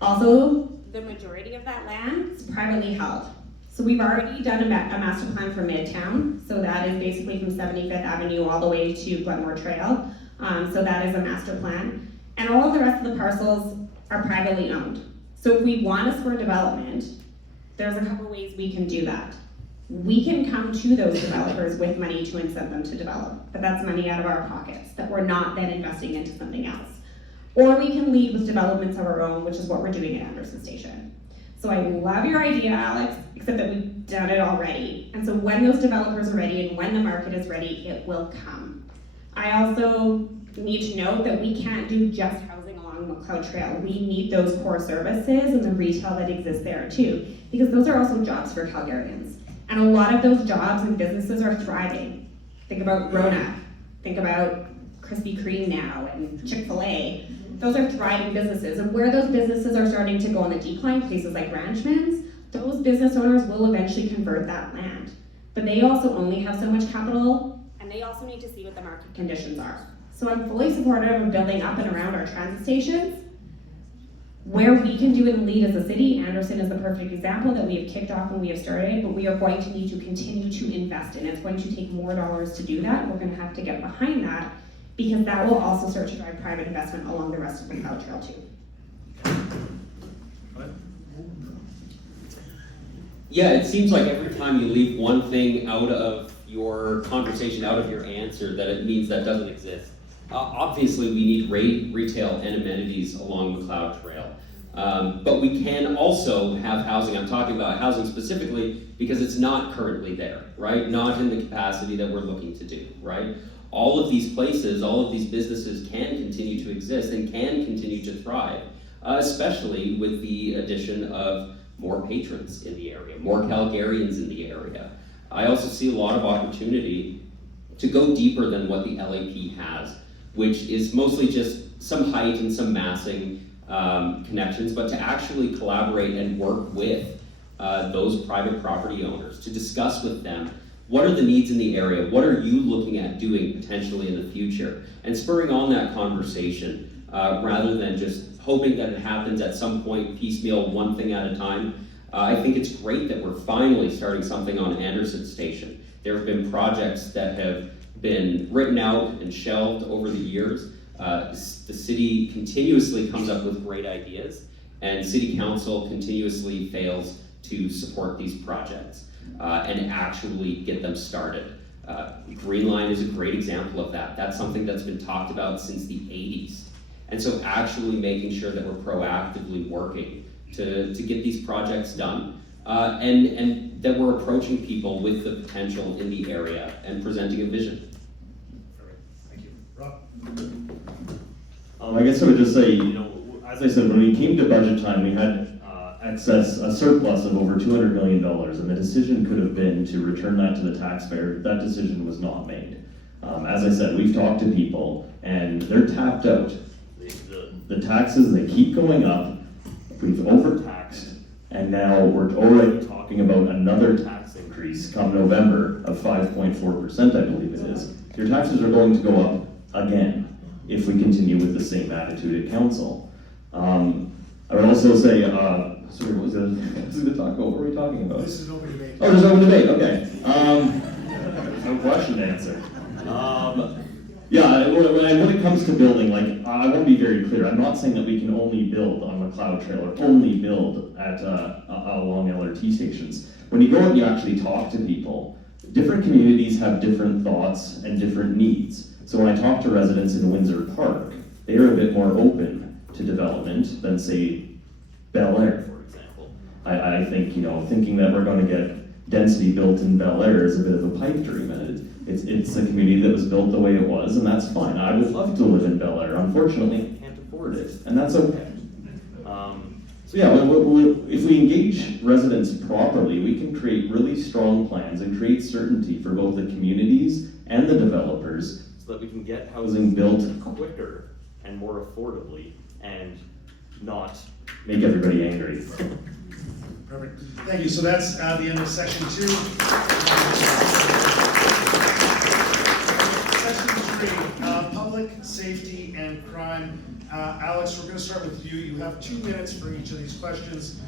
Also, the majority of that land is privately held. So we've already done a master plan for Midtown. So that is basically from 75th Avenue all the way to Glenmore Trail. So that is a master plan. And all of the rest of the parcels are privately owned. So if we want to spur development, there's a couple ways we can do that. We can come to those developers with money to incent them to develop, but that's money out of our pockets that we're not then investing into something else. Or we can lead with developments of our own, which is what we're doing at Anderson Station. So I love your idea, Alex, except that we've done it already. And so when those developers are ready and when the market is ready, it will come. I also need to note that we can't do just housing along McLeod Trail. We need those core services and the retail that exists there too, because those are also jobs for Calgarians. And a lot of those jobs and businesses are thriving. Think about Rona, think about Krispy Kreme now and Chick-fil-A. Those are thriving businesses. And where those businesses are starting to go on the decline, places like Ranchmans, those business owners will eventually convert that land. But they also only have so much capital, and they also need to see what the market conditions are. So I'm fully supportive of building up and around our transit stations. Where we can do it and lead as a city, Anderson is the perfect example that we have kicked off and we have started, but we are going to need to continue to invest in. It's going to take more dollars to do that. We're going to have to get behind that, because that will also start to drive private investment along the rest of the McLeod Trail too. Yeah, it seems like every time you leave one thing out of your conversation, out of your answer, that it means that doesn't exist. Obviously, we need retail and amenities along McLeod Trail. But we can also have housing. I'm talking about housing specifically because it's not currently there, right? Not in the capacity that we're looking to do, right? All of these places, all of these businesses can continue to exist and can continue to thrive, especially with the addition of more patrons in the area, more Calgarians in the area. I also see a lot of opportunity to go deeper than what the LAP has, which is mostly just some height and some massing connections, but to actually collaborate and work with those private property owners, to discuss with them what are the needs in the area, what are you looking at doing potentially in the future, and spurring on that conversation rather than just hoping that it happens at some point piecemeal, one thing at a time. I think it's great that we're finally starting something on Anderson Station. There have been projects that have been written out and shelved over the years. The city continuously comes up with great ideas, and city council continuously fails to support these projects and actually get them started. Green Line is a great example of that. That's something that's been talked about since the 80s. And so actually making sure that we're proactively working to get these projects done and that we're approaching people with the potential in the area and presenting a vision. All right, thank you. Rob? I guess I would just say, as I said, when we came to budget time, we had a surplus of over $200 million, and the decision could have been to return that to the taxpayer. That decision was not made. As I said, we've talked to people, and they're tapped out. The taxes, they keep going up. We've overtaxed, and now we're already talking about another tax increase come November of 5.4%, I believe it is. Your taxes are going to go up again if we continue with the same attitude at council. I would also say, sorry, what was it? What was it talk about? What were we talking about? This is an open debate. Oh, there's open debate, okay. There's no question to answer. Yeah, when it comes to building, like, I want to be very clear. I'm not saying that we can only build on McLeod Trail or only build at along LRT stations. When you go and you actually talk to people, different communities have different thoughts and different needs. So when I talk to residents in Windsor Park, they are a bit more open to development than, say, Bel Air, for example. I think, thinking that we're going to get density built in Bel Air is a bit of a pipe dream, and it's a community that was built the way it was, and that's fine. I would love to live in Bel Air. Unfortunately, I can't afford it, and that's okay. So yeah, if we engage residents properly, we can create really strong plans and create certainty for both the communities and the developers so that we can get housing built quicker and more affordably and not make everybody angry. Perfect. Thank you. So that's the end of section 2. Section 3, public safety and crime. Alex, we're going to start with you. You have 2 minutes for each of these questions.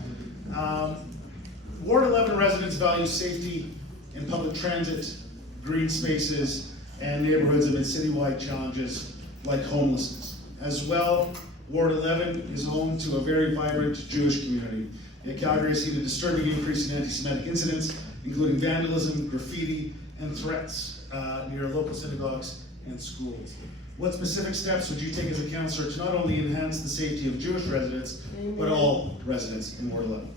Ward 11 residents value safety in public transit, green spaces, and neighborhoods amid citywide challenges like homelessness. As well, Ward 11 is home to a very vibrant Jewish community. Yet Calgary has seen a disturbing increase in anti-Semitic incidents, including vandalism, graffiti, and threats near local synagogues and schools. What specific steps would you take as a councillor to not only enhance the safety of Jewish residents, but all residents in Ward 11?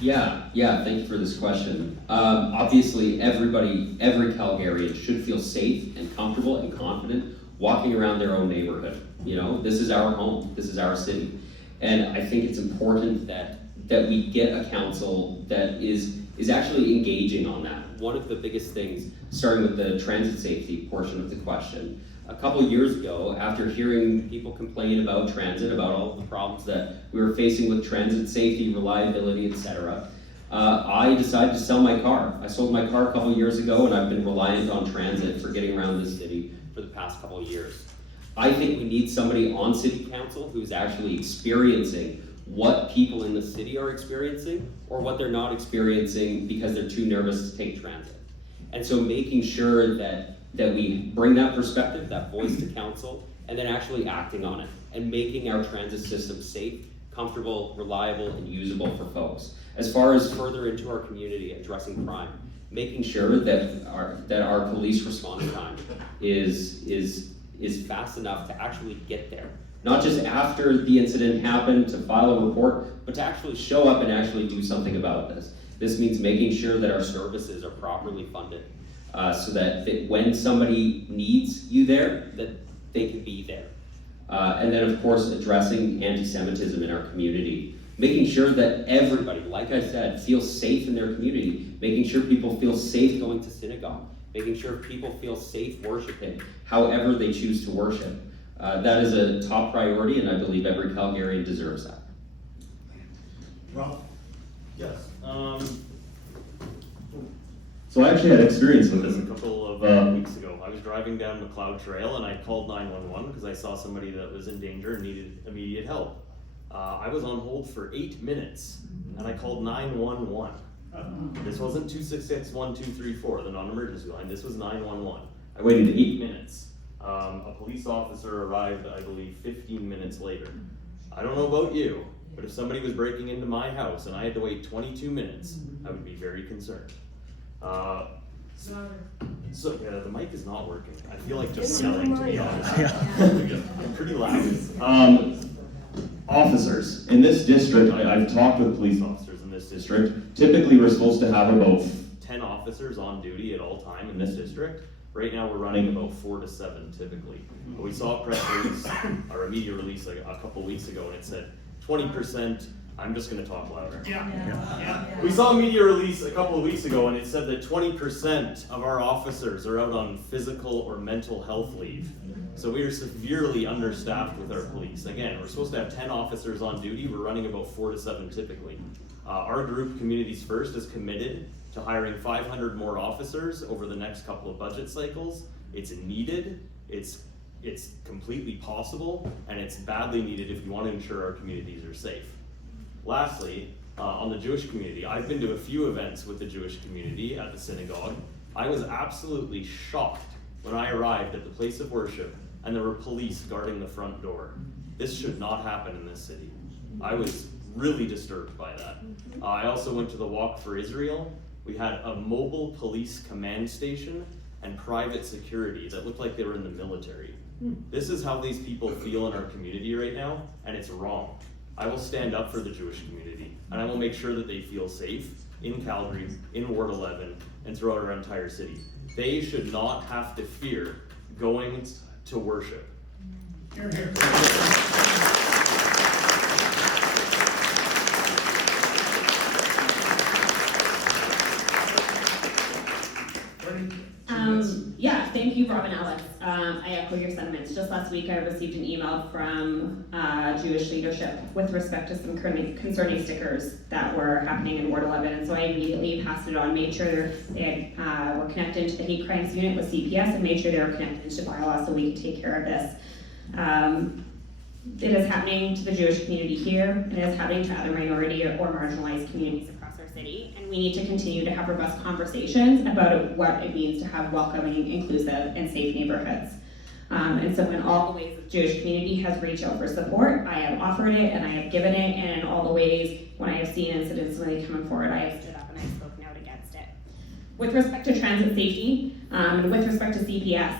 Yeah, thank you for this question. Obviously, every Calgarian should feel safe and comfortable and confident walking around their own neighborhood. This is our home, this is our city. And I think it's important that we get a council that is actually engaging on that. One of the biggest things, starting with the transit safety portion of the question, a couple years ago, after hearing people complain about transit, about all the problems that we were facing with transit safety, reliability, etc., I decided to sell my car. I sold my car a couple years ago, and I've been reliant on transit for getting around this city for the past couple of years. I think we need somebody on city council who's actually experiencing what people in the city are experiencing or what they're not experiencing because they're too nervous to take transit. And so making sure that we bring that perspective, that voice to council, and then actually acting on it and making our transit system safe, comfortable, reliable, and usable for folks. As far as further into our community, addressing crime, making sure that our police response time is fast enough to actually get there. Not just after the incident happened to file a report, but to actually show up and actually do something about this. This means making sure that our services are properly funded so that when somebody needs you there, that they can be there. And then of course, addressing anti-Semitism in our community. Making sure that everybody, like I said, feels safe in their community. Making sure people feel safe going to synagogue. Making sure people feel safe worshiping, however they choose to worship. That is a top priority, and I believe every Calgarian deserves that. Rob? Yes. So I actually had experience with this a couple of weeks ago. I was driving down McLeod Trail, and I called 911 because I saw somebody that was in danger and needed immediate help. I was on hold for 8 minutes, and I called 911. This wasn't 266-1234, the non-emergency line. This was 911. I waited 8 minutes. A police officer arrived, I believe, 15 minutes later. I don't know about you, but if somebody was breaking into my house and I had to wait 22 minutes, I would be very concerned. So the mic is not working. I feel like just yelling, to be honest. Pretty loud. Officers in this district, I've talked with police officers in this district. Typically, we're supposed to have about 10 officers on duty at all time in this district. Right now, we're running about 4 to 7 typically. We saw a press release, or a media release a couple weeks ago, and it said 20%. I'm just going to talk louder. Yeah. We saw a media release a couple of weeks ago, and it said that 20% of our officers are out on physical or mental health leave. So we are severely understaffed with our police. Again, we're supposed to have 10 officers on duty. We're running about 4 to 7 typically. Our group, Communities First, is committed to hiring 500 more officers over the next couple of budget cycles. It's needed, it's completely possible, and it's badly needed if you want to ensure our communities are safe. Lastly, on the Jewish community, I've been to a few events with the Jewish community at the synagogue. I was absolutely shocked when I arrived at the place of worship and there were police guarding the front door. This should not happen in this city. I was really disturbed by that. I also went to the Walk for Israel, We had a mobile police command station and private security that looked like they were in the military. This is how these people feel in our community right now, and it's wrong. I will stand up for the Jewish community, and I will make sure that they feel safe in Calgary, in Ward 11, and throughout our entire city. They should not have to fear going to worship. Here, here. Yeah, thank you, Rob and Alex. I echo your sentiments. Just last week, I received an email from Jewish leadership with respect to some concerning stickers that were happening in Ward 11, and so I immediately passed it on, made sure they were connected to the hate crimes unit with CPS, and made sure they were connected to bylaw so we could take care of this. It is happening to the Jewish community here, it is happening to other minority or marginalized communities across our city, and we need to continue to have robust conversations about what it means to have welcoming, inclusive, and safe neighborhoods. And so in all the ways the Jewish community has reached out for support, I have offered it and I have given it, and in all the ways when I have seen incidents when they come forward, I have stood up and I've spoken out against it. With respect to transit safety, and with respect to CPS,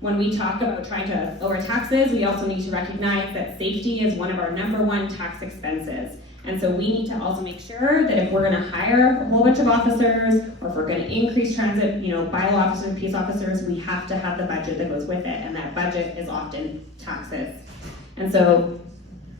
when we talk about trying to lower taxes, we also need to recognize that safety is one of our #1 tax expenses. And so we need to also make sure that if we're gonna hire a whole bunch of officers, or if we're gonna increase transit, bylaw officers, peace officers, we have to have the budget that goes with it, and that budget is often taxes. And so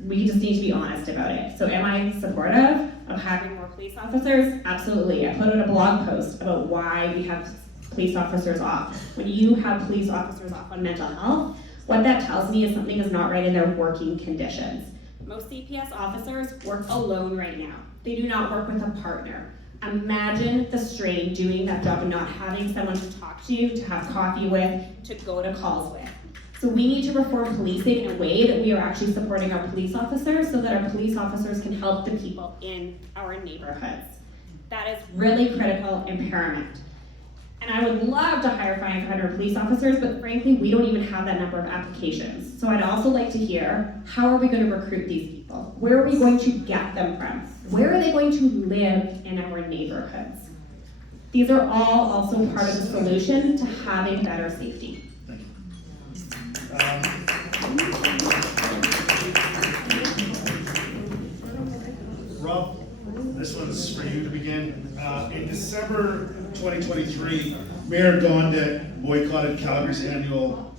we just need to be honest about it. So am I supportive of having more police officers? Absolutely. I put out a blog post about why we have police officers off. When you have police officers off on mental health, what that tells me is something is not right in their working conditions. Most CPS officers work alone right now. They do not work with a partner. Imagine the strain doing that job and not having someone to talk to, to have coffee with, to go to calls with. So we need to reform policing in a way that we are actually supporting our police officers so that our police officers can help the people in our neighborhoods. That is really critical and paramount. And I would love to hire 500 police officers, but frankly, we don't even have that number of applications. So I'd also like to hear, how are we going to recruit these people? Where are we going to get them from? Where are they going to live in our neighborhoods? These are all also part of the solution to having better safety. Thank you. Rob, this one's for you to begin. In December 2023, Mayor Gondet boycotted Calgary's annual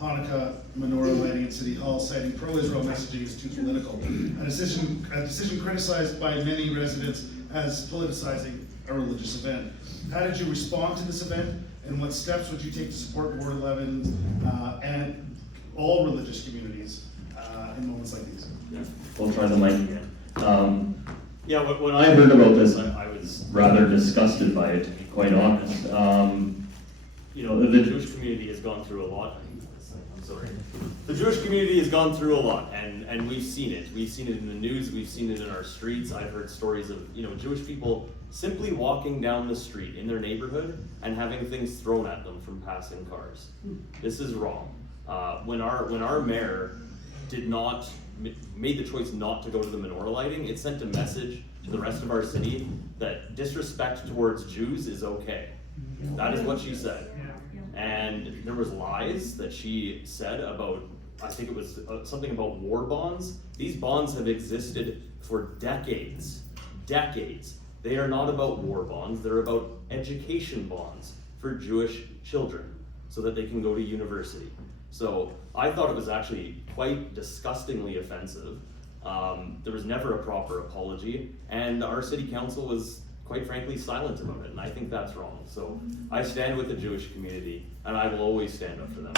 Hanukkah menorah lighting at City Hall, citing pro-Israel messaging as too political. A decision criticized by many residents as politicizing a religious event. How did you respond to this event, and what steps would you take to support Ward 11 and all religious communities in moments like these? Yeah, we'll try the mic again. Yeah, when I heard about this, I was rather disgusted by it, to be quite honest. The Jewish community has gone through a lot. I'm sorry. The Jewish community has gone through a lot, and we've seen it. We've seen it in the news, we've seen it in our streets. I've heard stories of, Jewish people simply walking down the street in their neighborhood and having things thrown at them from passing cars. This is wrong. When our mayor made the choice not to go to the menorah lighting, it sent a message to the rest of our city that disrespect towards Jews is okay. That is what she said. And there was lies that she said about, I think it was something about war bonds. These bonds have existed for decades. They are not about war bonds, they're about education bonds for Jewish children so that they can go to university. So I thought it was actually quite disgustingly offensive. There was never a proper apology, and our city council was quite frankly silent about it, and I think that's wrong. So I stand with the Jewish community, and I will always stand up for them.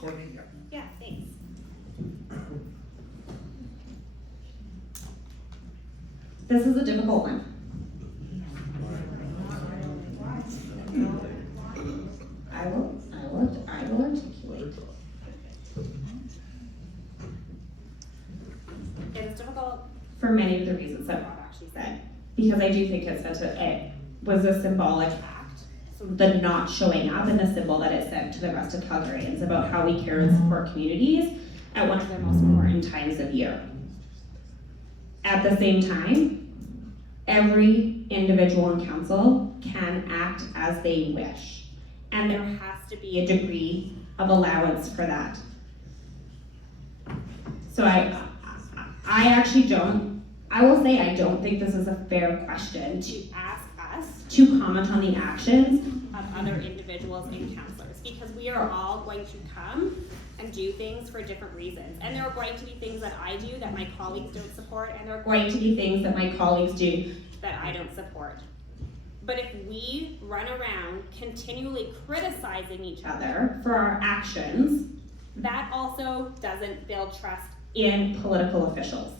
Kourtney? Yeah, thanks. This is a difficult one. I will articulate. It's difficult for many of the reasons that Rob actually said, because I do think it was a symbolic act. So the not showing up and the symbol that it sent to the rest of Calgarians about how we care and support communities. at one of the most important times of year. At the same time, every individual in council can act as they wish, and there has to be a degree of allowance for that. So I will say I don't think this is a fair question to ask us to comment on the actions of other individuals and councillors, because we are all going to come and do things for different reasons. And there are going to be things that I do that my colleagues don't support, and there are going to be things that my colleagues do that I don't support. But if we run around continually criticizing each other for our actions, that also doesn't build trust in political officials.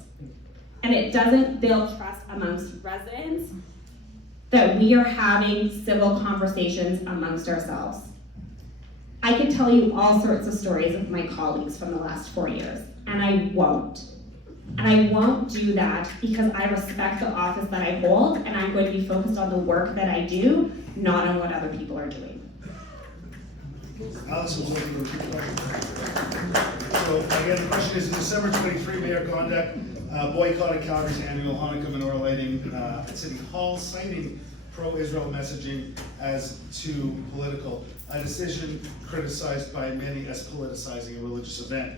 And it doesn't build trust amongst residents that we are having civil conversations amongst ourselves. I could tell you all sorts of stories of my colleagues from the last 4 years, and I won't. And I won't do that because I respect the office that I hold, and I'm going to be focused on the work that I do, not on what other people are doing. Alice was looking for a question. So again, the question is, in December 23, Mayor Gondek boycotted Calgary's annual Hanukkah menorah lighting at City Hall, citing pro-Israel messaging as too political, a decision criticized by many as politicizing a religious event.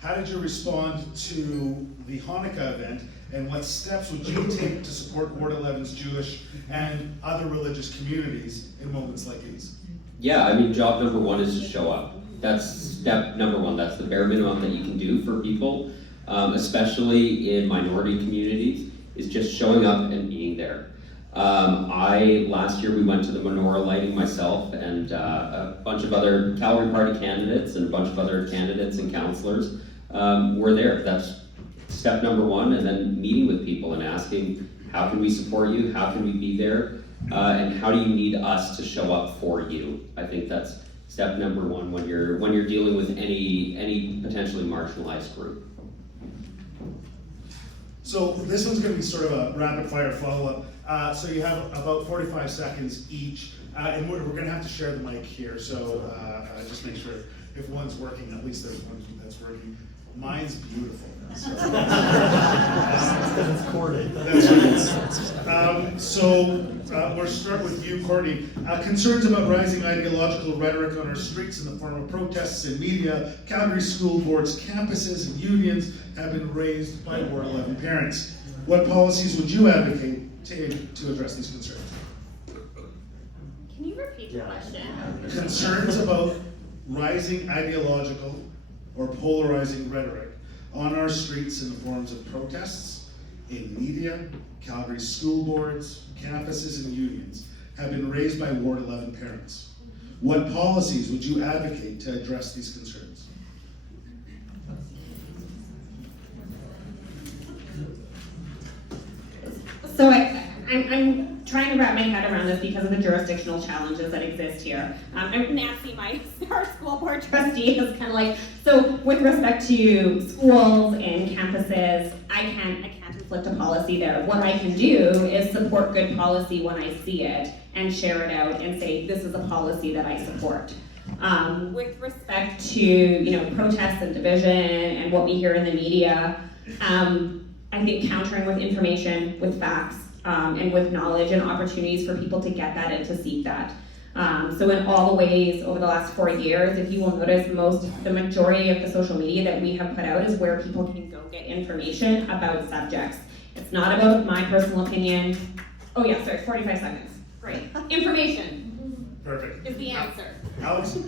How did you respond to the Hanukkah event, and what steps would you take to support Ward 11's Jewish and other religious communities in moments like these? Yeah, I mean, job number one is to show up. That's step number one. That's the bare minimum that you can do for people, especially in minority communities, is just showing up and being there. Last year we went to the menorah lighting myself and a bunch of other Calgary Party candidates and a bunch of other candidates and councillors were there. That's step number one, and then meeting with people and asking, how can we support you? How can we be there? And how do you need us to show up for you? I think that's step number one when you're dealing with any potentially marginalized group. So this one's going to be sort of a rapid fire follow-up. So you have about 45 seconds each, and we're going to have to share the mic here. So just make sure if one's working, at least there's one that's working. Mine's beautiful. So, It's recorded. We'll start with you, Kourtney. Concerns about rising ideological rhetoric on our streets in the form of protests and media, Calgary school boards, campuses, and unions have been raised by Ward 11 parents. What policies would you advocate to address these concerns? Can you repeat the question? Concerns about rising ideological or polarizing rhetoric on our streets in the forms of protests, in media, Calgary school boards, campuses, and unions have been raised by Ward 11 parents. What policies would you advocate to address these concerns? So I'm trying to wrap my head around this because of the jurisdictional challenges that exist here. I'm Nancy, our school board trustee, is kind of like, so with respect to schools and campuses, I can't inflict a policy there. What I can do is support good policy when I see it and share it out and say, this is a policy that I support. With respect to protests and division and what we hear in the media, I think countering with information, with facts, and with knowledge and opportunities for people to get that and to seek that. So in all the ways over the last 4 years, if you will notice, the majority of the social media that we have put out is where people can go get information about subjects. It's not about my personal opinion. Oh yeah, sorry, 45 seconds. Great. Information. Perfect. Is the answer. Alex?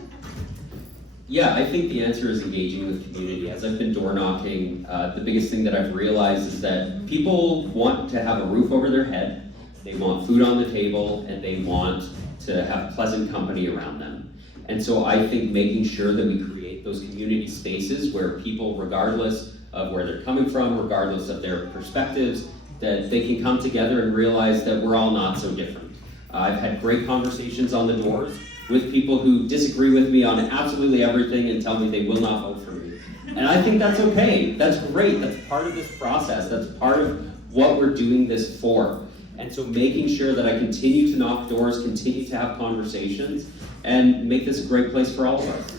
Yeah, I think the answer is engaging with community. As I've been door knocking, the biggest thing that I've realized is that people want to have a roof over their head, they want food on the table, and they want to have pleasant company around them. And so I think making sure that we create those community spaces where people, regardless of where they're coming from, regardless of their perspectives, that they can come together and realize that we're all not so different. I've had great conversations on the doors with people who disagree with me on absolutely everything and tell me they will not vote for me. And I think that's okay. That's great. That's part of this process. That's part of what we're doing this for. And so making sure that I continue to knock doors, continue to have conversations, and make this a great place for all of us.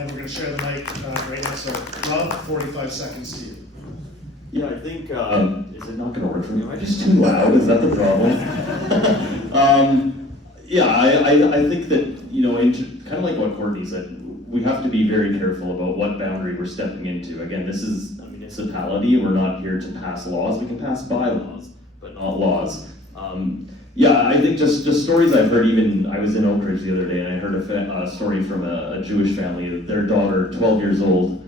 and we're gonna share the mic right now, so Rob, 45 seconds to you. Yeah, I think, is it not gonna work for me? Am I just too loud? Is that the problem? Yeah, I think that, you know, kind of like what Kourtney said, we have to be very careful about what boundary we're stepping into. Again, this is a municipality, we're not here to pass laws. We can pass bylaws, but not laws. Yeah, I think just stories I've heard. Even I was in Oak Ridge the other day, and I heard a story from a Jewish family. Their daughter, 12 years old,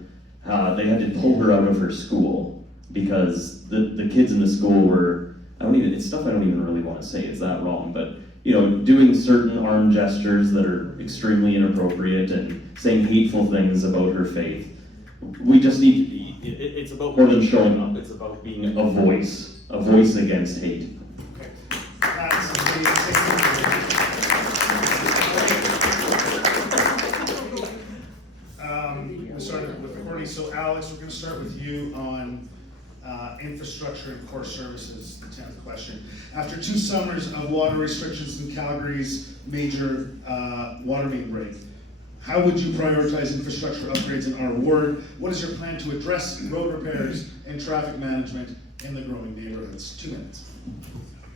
they had to pull her out of her school because the kids in the school were, it's stuff I don't even really want to say, is that wrong? But, you know, doing certain arm gestures that are extremely inappropriate and saying hateful things about her faith. We just need to be, It's about more than showing up, it's about being a voice against hate. We started with Kourtney, so Alex, we're going to start with you on infrastructure and core services, the 10th question. After 2 summers of water restrictions in Calgary's major water main break, how would you prioritize infrastructure upgrades in our ward? What is your plan to address road repairs and traffic management in the growing neighborhoods? 2 minutes.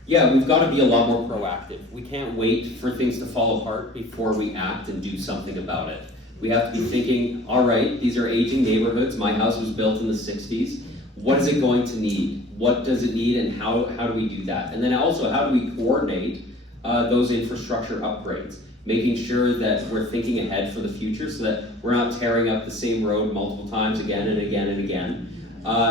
Yeah, we've got to be a lot more proactive. We can't wait for things to fall apart before we act and do something about it. We have to be thinking, all right, these are aging neighborhoods. My house was built in the 60s. What is it going to need? What does it need, and how do we do that? And then also, how do we coordinate those infrastructure upgrades? Making sure that we're thinking ahead for the future so that we're not tearing up the same road multiple times again and again and again.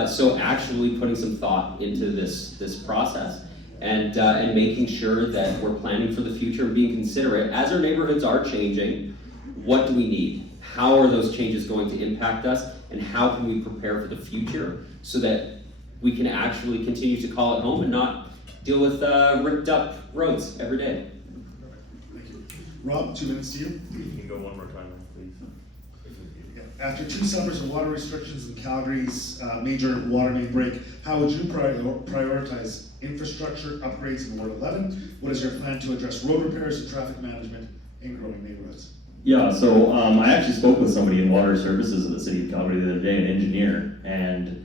So actually putting some thought into this process and making sure that we're planning for the future and being considerate. As our neighborhoods are changing, what do we need? How are those changes going to impact us? And how can we prepare for the future so that we can actually continue to call it home and not deal with ripped up roads every day? Thank you. Rob, 2 minutes to you. You can go one more time, please. Yeah. After 2 summers of water restrictions in Calgary's major water main break, how would you prioritize infrastructure upgrades in Ward 11? What is your plan to address road repairs and traffic management in growing neighborhoods? Yeah, so I actually spoke with somebody in water services of the city of Calgary the other day, an engineer, and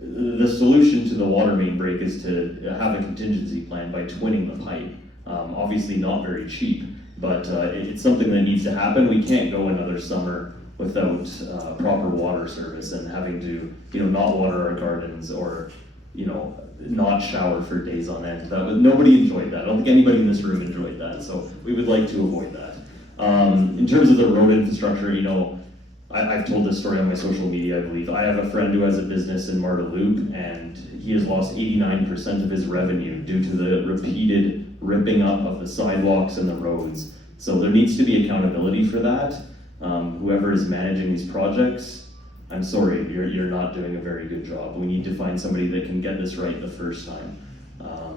the solution to the water main break is to have a contingency plan by twinning the pipe. Obviously not very cheap, but it's something that needs to happen. We can't go another summer without proper water service and having to, not water our gardens or, not shower for days on end. Nobody enjoyed that. I don't think anybody in this room enjoyed that, so we would like to avoid that. In terms of the road infrastructure, I've told this story on my social media, I believe. I have a friend who has a business in Marda Loop, and he has lost 89% of his revenue due to the repeated ripping up of the sidewalks and the roads. So there needs to be accountability for that. Whoever is managing these projects, I'm sorry, you're not doing a very good job. We need to find somebody that can get this right the first time.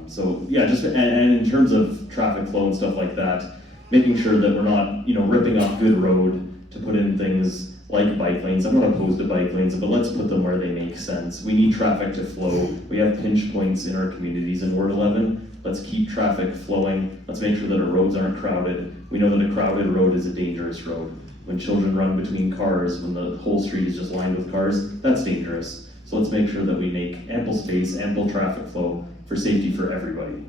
So yeah, and in terms of traffic flow and stuff like that, making sure that we're not, ripping up good road to put in things like bike lanes. I'm not opposed to bike lanes, but let's put them where they make sense. We need traffic to flow. We have pinch points in our communities in Ward 11. Let's keep traffic flowing. Let's make sure that our roads aren't crowded. We know that a crowded road is a dangerous road. When children run between cars, when the whole street is just lined with cars, that's dangerous. So let's make sure that we make ample space, ample traffic flow for safety for everybody.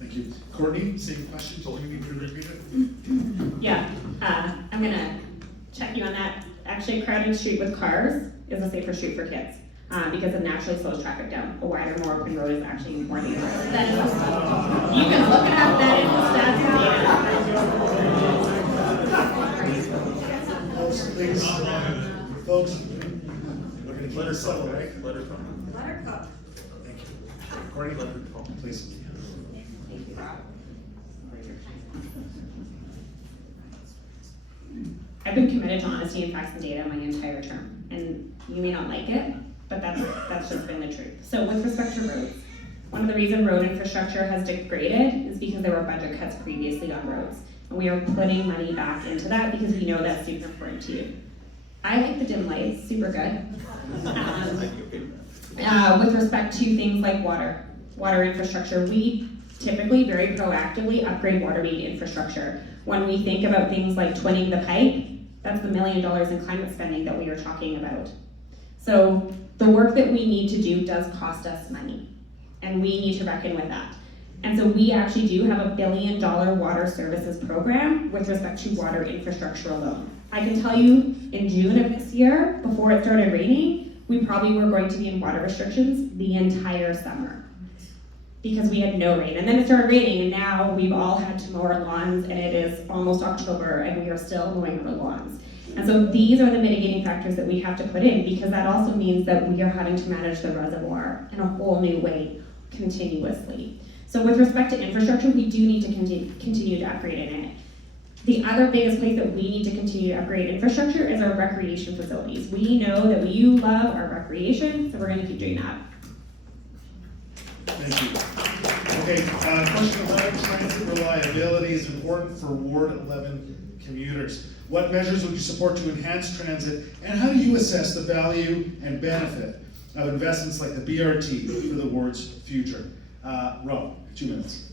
Thank you. Kourtney, same question, do you need to repeat it? Yeah, I'm gonna check you on that. Actually, a crowded street with cars is a safer street for kids because it naturally slows traffic down. A wider, more open road is actually more dangerous. That is, you can look it up, that is the stats and data. Folks, please. Folks, we're going to keep this settled, right? Let her come. Thank you. Kourtney, please. Thank you, Rob. I've been committed to honesty and facts and data my entire term, and you may not like it, but that's just been the truth. So with respect to roads, one of the reasons road infrastructure has degraded is because there were budget cuts previously on roads, and we are putting money back into that because we know that's super important to you. I like the dim lights, super good. With respect to things like water infrastructure, we typically very proactively upgrade water main infrastructure. When we think about things like twinning the pipe, That's the $1 million in climate spending that we are talking about. So the work that we need to do does cost us money, and we need to reckon with that. And so we actually do have a $1 billion water services program with respect to water infrastructure alone. I can tell you in June of this year, before it started raining, we probably were going to be in water restrictions the entire summer because we had no rain. And then it started raining, and now we've all had to mow our lawns, and it is almost October, and we are still mowing our lawns. And so these are the mitigating factors that we have to put in, because that also means that we are having to manage the reservoir in a whole new way continuously. So with respect to infrastructure, we do need to continue to upgrade in it. The other biggest place that we need to continue to upgrade infrastructure is our recreation facilities. We know that you love our recreation, so we're going to keep doing that. Thank you. Okay, question 11, transit reliability is important for Ward 11 commuters. What measures would you support to enhance transit, and how do you assess the value and benefit of investments like the BRT for the ward's future? Rob, 2 minutes.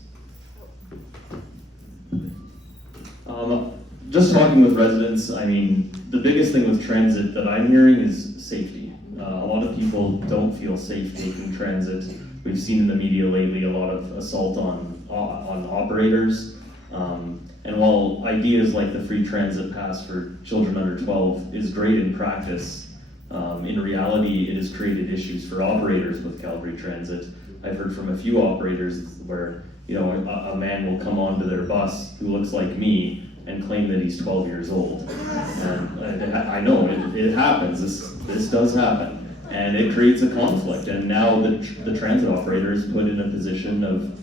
Just talking with residents, I mean, the biggest thing with transit that I'm hearing is safety. A lot of people don't feel safe taking transit. We've seen in the media lately a lot of assault on operators. And while ideas like the free transit pass for children under 12 is great in practice, in reality it has created issues for operators with Calgary Transit. I've heard from a few operators where, you know, a man will come onto their bus who looks like me and claim that he's 12 years old. And I know it happens. This does happen, and it creates a conflict. And now the transit operator is put in a position of,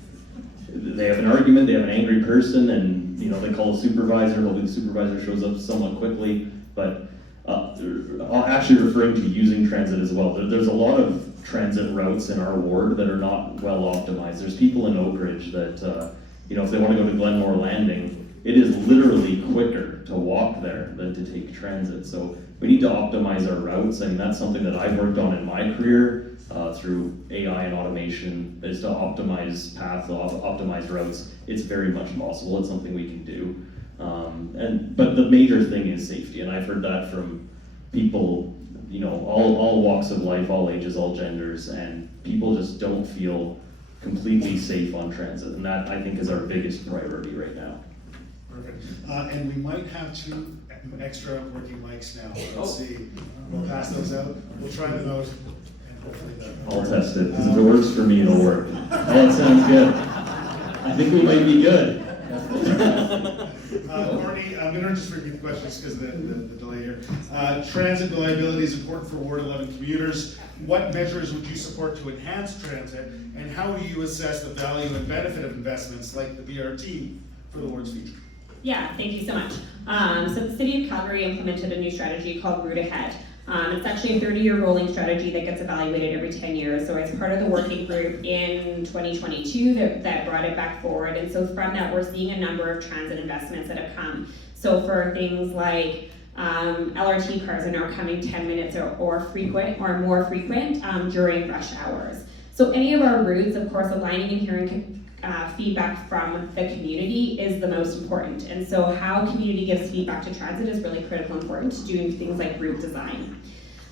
they have an argument, they have an angry person, and you know they call a supervisor. Hopefully the supervisor shows up somewhat quickly. But actually referring to using transit as well, there's a lot of transit routes in our ward that are not well optimized. There's people in Oak Ridge that, you know, if they want to go to Glenmore Landing, it is literally quicker to walk there than to take transit. So we need to optimize our routes. I mean, that's something that I've worked on in my career through AI and automation, is to optimize paths, optimize routes. It's very much possible. It's something we can do. But the major thing is safety, and I've heard that from people, you know, all walks of life, all ages, all genders, and people just don't feel completely safe on transit, and that I think is our biggest priority right now. Perfect. And we might have 2 extra working mics now. Let's see. We'll pass those out. We'll try them out, and hopefully that. I'll test it, because if it works for me, it'll work. That sounds good. I think we might be good. Kourtney, I'm going to just repeat the questions because of the delay here. Transit reliability is important for Ward 11 commuters. What measures would you support to enhance transit, and how do you assess the value and benefit of investments like the BRT for the ward's future? Yeah, thank you so much. So the City of Calgary implemented a new strategy called Route Ahead. It's actually a 30-year rolling strategy that gets evaluated every 10 years. So it's part of the working group in 2022 that brought it back forward. And so from that, we're seeing a number of transit investments that have come. So for things like LRT cars are now coming 10 minutes or more frequent during rush hours. So any of our routes, of course, aligning and hearing feedback from the community is the most important. And so how community gives feedback to transit is really critical important to doing things like route design.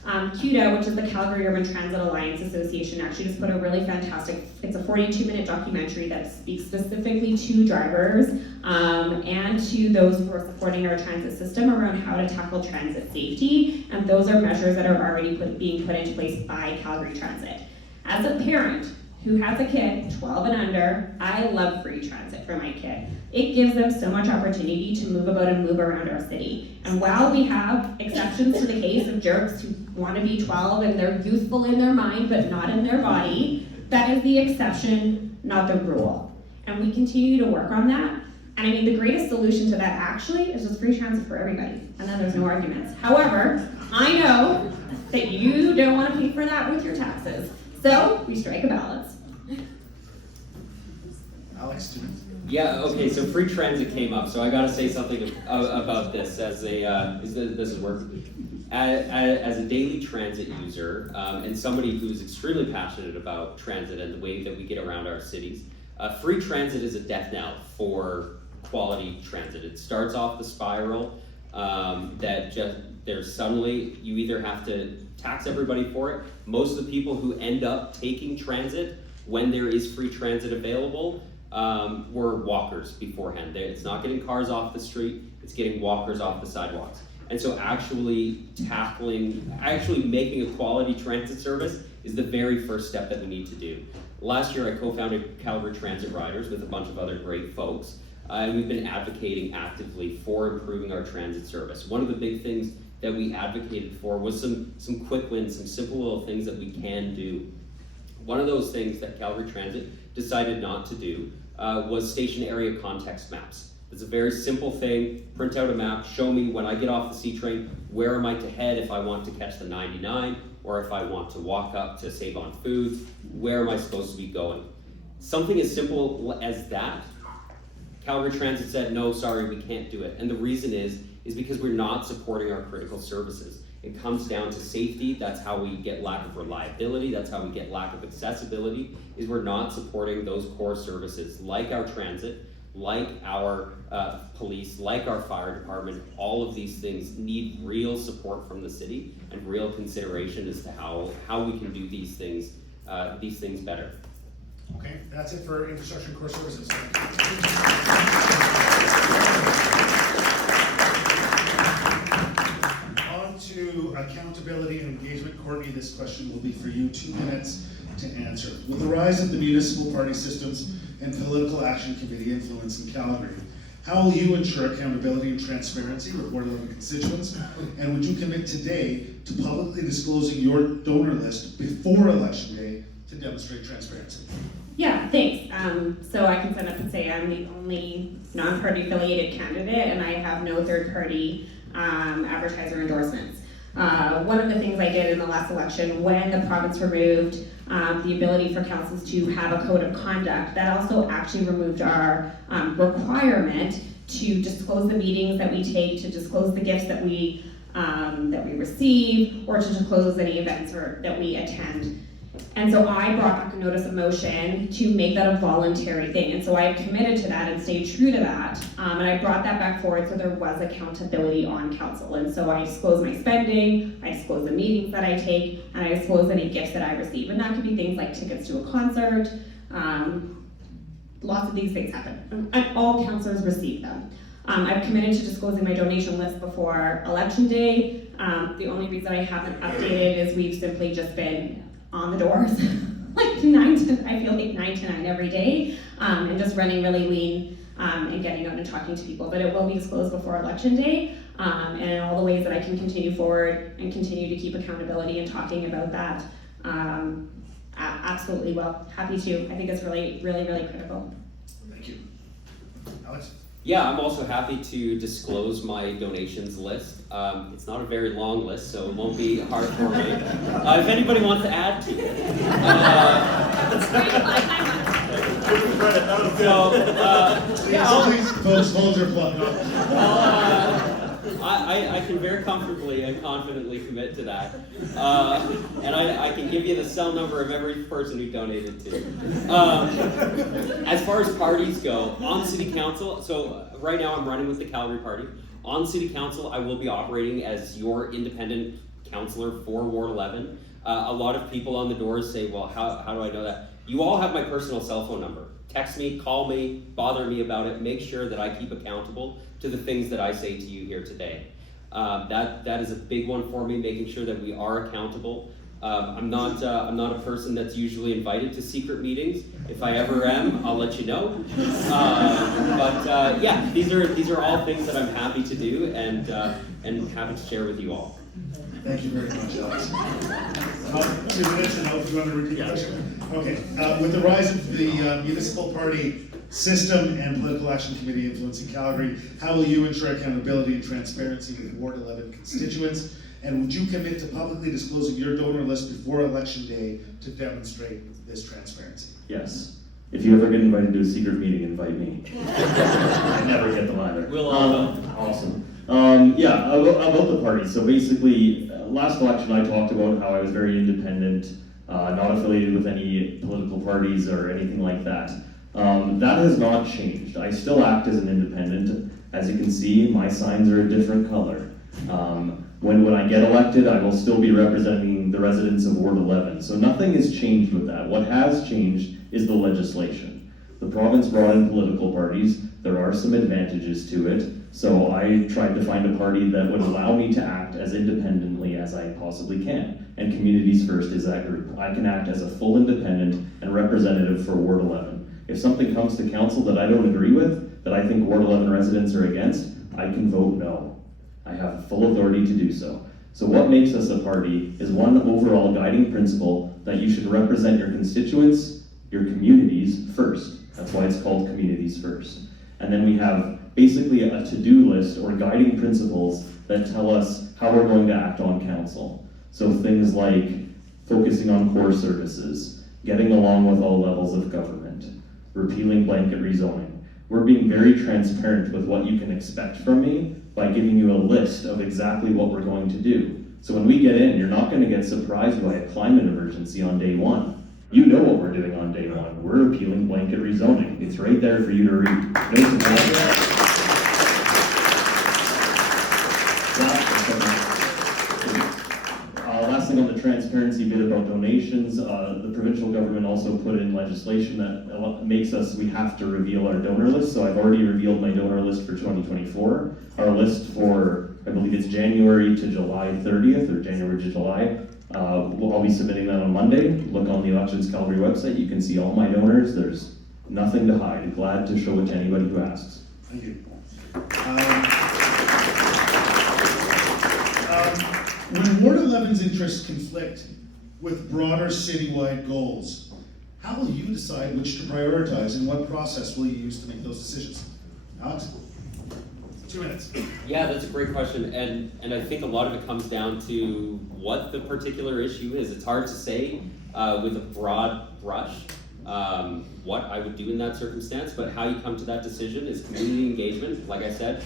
CUDA, which is the Calgary Urban Transit Alliance Association, actually just put a really fantastic, it's a 42-minute documentary that speaks specifically to drivers and to those who are supporting our transit system around how to tackle transit safety. And those are measures that are already being put into place by Calgary Transit. As a parent who has a kid 12 and under, I love free transit for my kid. It gives them so much opportunity to move about and move around our city. And while we have exceptions to the case of jerks who want to be 12 and they're youthful in their mind but not in their body, that is the exception, not the rule. And we continue to work on that. And I mean, the greatest solution to that actually is just free transit for everybody. And then there's no arguments. However, I know that you don't want to pay for that with your taxes. So we strike a balance. Alex, 2 minutes. Yeah, okay, so free transit came up, so I gotta say something about this as this is work. As a daily transit user, and somebody who's extremely passionate about transit and the way that we get around our cities, free transit is a death knell for quality transit. It starts off the spiral, that just there's suddenly you either have to tax everybody for it. Most of the people who end up taking transit when there is free transit available were walkers beforehand. It's not getting cars off the street, it's getting walkers off the sidewalks. And so actually making a quality transit service is the very first step that we need to do. Last year I co-founded Calgary Transit Riders with a bunch of other great folks, and we've been advocating actively for improving our transit service. One of the big things that we advocated for was some quick wins, some simple little things that we can do. One of those things that Calgary Transit decided not to do was station area context maps. It's a very simple thing. Print out a map, show me when I get off the C train, where am I to head if I want to catch the 99, or if I want to walk up to save on food, where am I supposed to be going? Something as simple as that, Calgary Transit said, no, sorry, we can't do it. And the reason is because we're not supporting our critical services. It comes down to safety. That's how we get lack of reliability. That's how we get lack of accessibility, is we're not supporting those core services like our transit, like our police, like our fire department. All of these things need real support from the city and real consideration as to how we can do these things better. Okay, that's it for infrastructure and core services. On to accountability and engagement. Kourtney, this question will be for you, 2 minutes to answer. With the rise of the municipal party systems and political action committee influence in Calgary, how will you ensure accountability and transparency with Ward 11 constituents? And would you commit today to publicly disclosing your donor list before Election Day to demonstrate transparency? Yeah, thanks. So I can stand up and say I'm the only non-party affiliated candidate, and I have no third-party advertiser endorsements. One of the things I did in the last election, when the province removed the ability for councils to have a code of conduct, that also actually removed our requirement to disclose the meetings that we take, to disclose the gifts that we receive, or to disclose any events that we attend. And so I brought back a notice of motion to make that a voluntary thing. And so I committed to that and stayed true to that. And I brought that back forward so there was accountability on council. And so I disclose my spending, I disclose the meetings that I take, and I disclose any gifts that I receive. And that could be things like tickets to a concert. Lots of these things happen. And all councillors receive them. I've committed to disclosing my donation list before Election Day. The only reason I haven't updated is we've simply just been on the doors, like 9 to 9 every day, and just running really lean and getting out and talking to people. But it will be disclosed before Election Day, and in all the ways that I can continue forward and continue to keep accountability and talking about that. Absolutely, well, happy to. I think it's really, really, really critical. Thank you. Alex? Yeah, I'm also happy to disclose my donations list. It's not a very long list, so it won't be hard for me. If anybody wants to add to it. Please, folks, hold your plug. I can very comfortably and confidently commit to that. And I can give you the cell number of every person who donated to. As far as parties go, on City Council, so right now I'm running with the Calgary Party. On City Council, I will be operating as your independent councillor for Ward 11. A lot of people on the doors say, well, how do I know that? You all have my personal cell phone number. Text me, call me, bother me about it, make sure that I keep accountable to the things that I say to you here today. That is a big one for me, making sure that we are accountable. I'm not a person that's usually invited to secret meetings. If I ever am, I'll let you know. But yeah, these are all things that I'm happy to do and happy to share with you all. Thank you very much, Alex. 2 minutes, and if you want to repeat the question. Okay, with the rise of the municipal party system and political action committee influence in Calgary, how will you ensure accountability and transparency with Ward 11 constituents? And would you commit to publicly disclosing your donor list before Election Day to demonstrate this transparency? Yes. If you ever get invited to a secret meeting, invite me. I never get them either. We'll all go. Awesome. Yeah, about the party. So basically, last election I talked about how I was very independent, not affiliated with any political parties or anything like that. That has not changed. I still act as an independent. As you can see, my signs are a different color. When I get elected, I will still be representing the residents of Ward 11. So nothing has changed with that. What has changed is the legislation. The province brought in political parties. There are some advantages to it. So I tried to find a party that would allow me to act as independently as I possibly can. And Communities First is that group. I can act as a full independent and representative for Ward 11. If something comes to council that I don't agree with, that I think Ward 11 residents are against, I can vote no. I have full authority to do so. So what makes us a party is one overall guiding principle that you should represent your constituents, your communities first. That's why it's called Communities First. And then we have basically a to-do list or guiding principles that tell us how we're going to act on council. So things like focusing on core services, getting along with all levels of government, repealing blanket rezoning. We're being very transparent with what you can expect from me by giving you a list of exactly what we're going to do. So when we get in, you're not going to get surprised by a climate emergency on day one. You know what we're doing on day one. We're repealing blanket rezoning. It's right there for you to read. No surprise. Last thing on the transparency bit about donations, the provincial government also put in legislation that makes us, we have to reveal our donor list. So I've already revealed my donor list for 2024. Our list for, I believe it's January to July 30th or January to July. I'll be submitting that on Monday. Look on the Elections Calgary website. You can see all my donors. There's nothing to hide. Glad to show it to anybody who asks. Thank you. When Ward 11's interests conflict with broader citywide goals, how will you decide which to prioritize and what process will you use to make those decisions? Alex? 2 minutes. Yeah, that's a great question, and I think a lot of it comes down to what the particular issue is. It's hard to say with a broad brush what I would do in that circumstance, but how you come to that decision is community engagement. Like I said,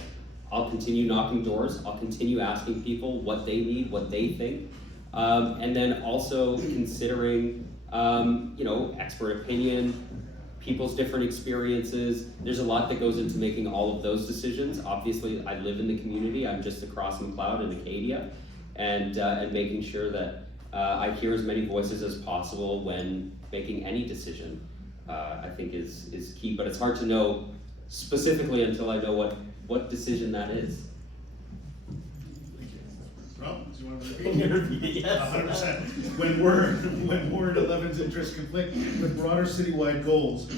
I'll continue knocking doors. I'll continue asking people what they need, what they think, and then also considering, expert opinion, people's different experiences. There's a lot that goes into making all of those decisions. Obviously, I live in the community. I'm just across McLeod in Acadia, and making sure that I hear as many voices as possible when making any decision, I think is key. But it's hard to know specifically until I know what decision that is. Rob, do you want to repeat? 100%. When Ward 11's interests conflict with broader citywide goals,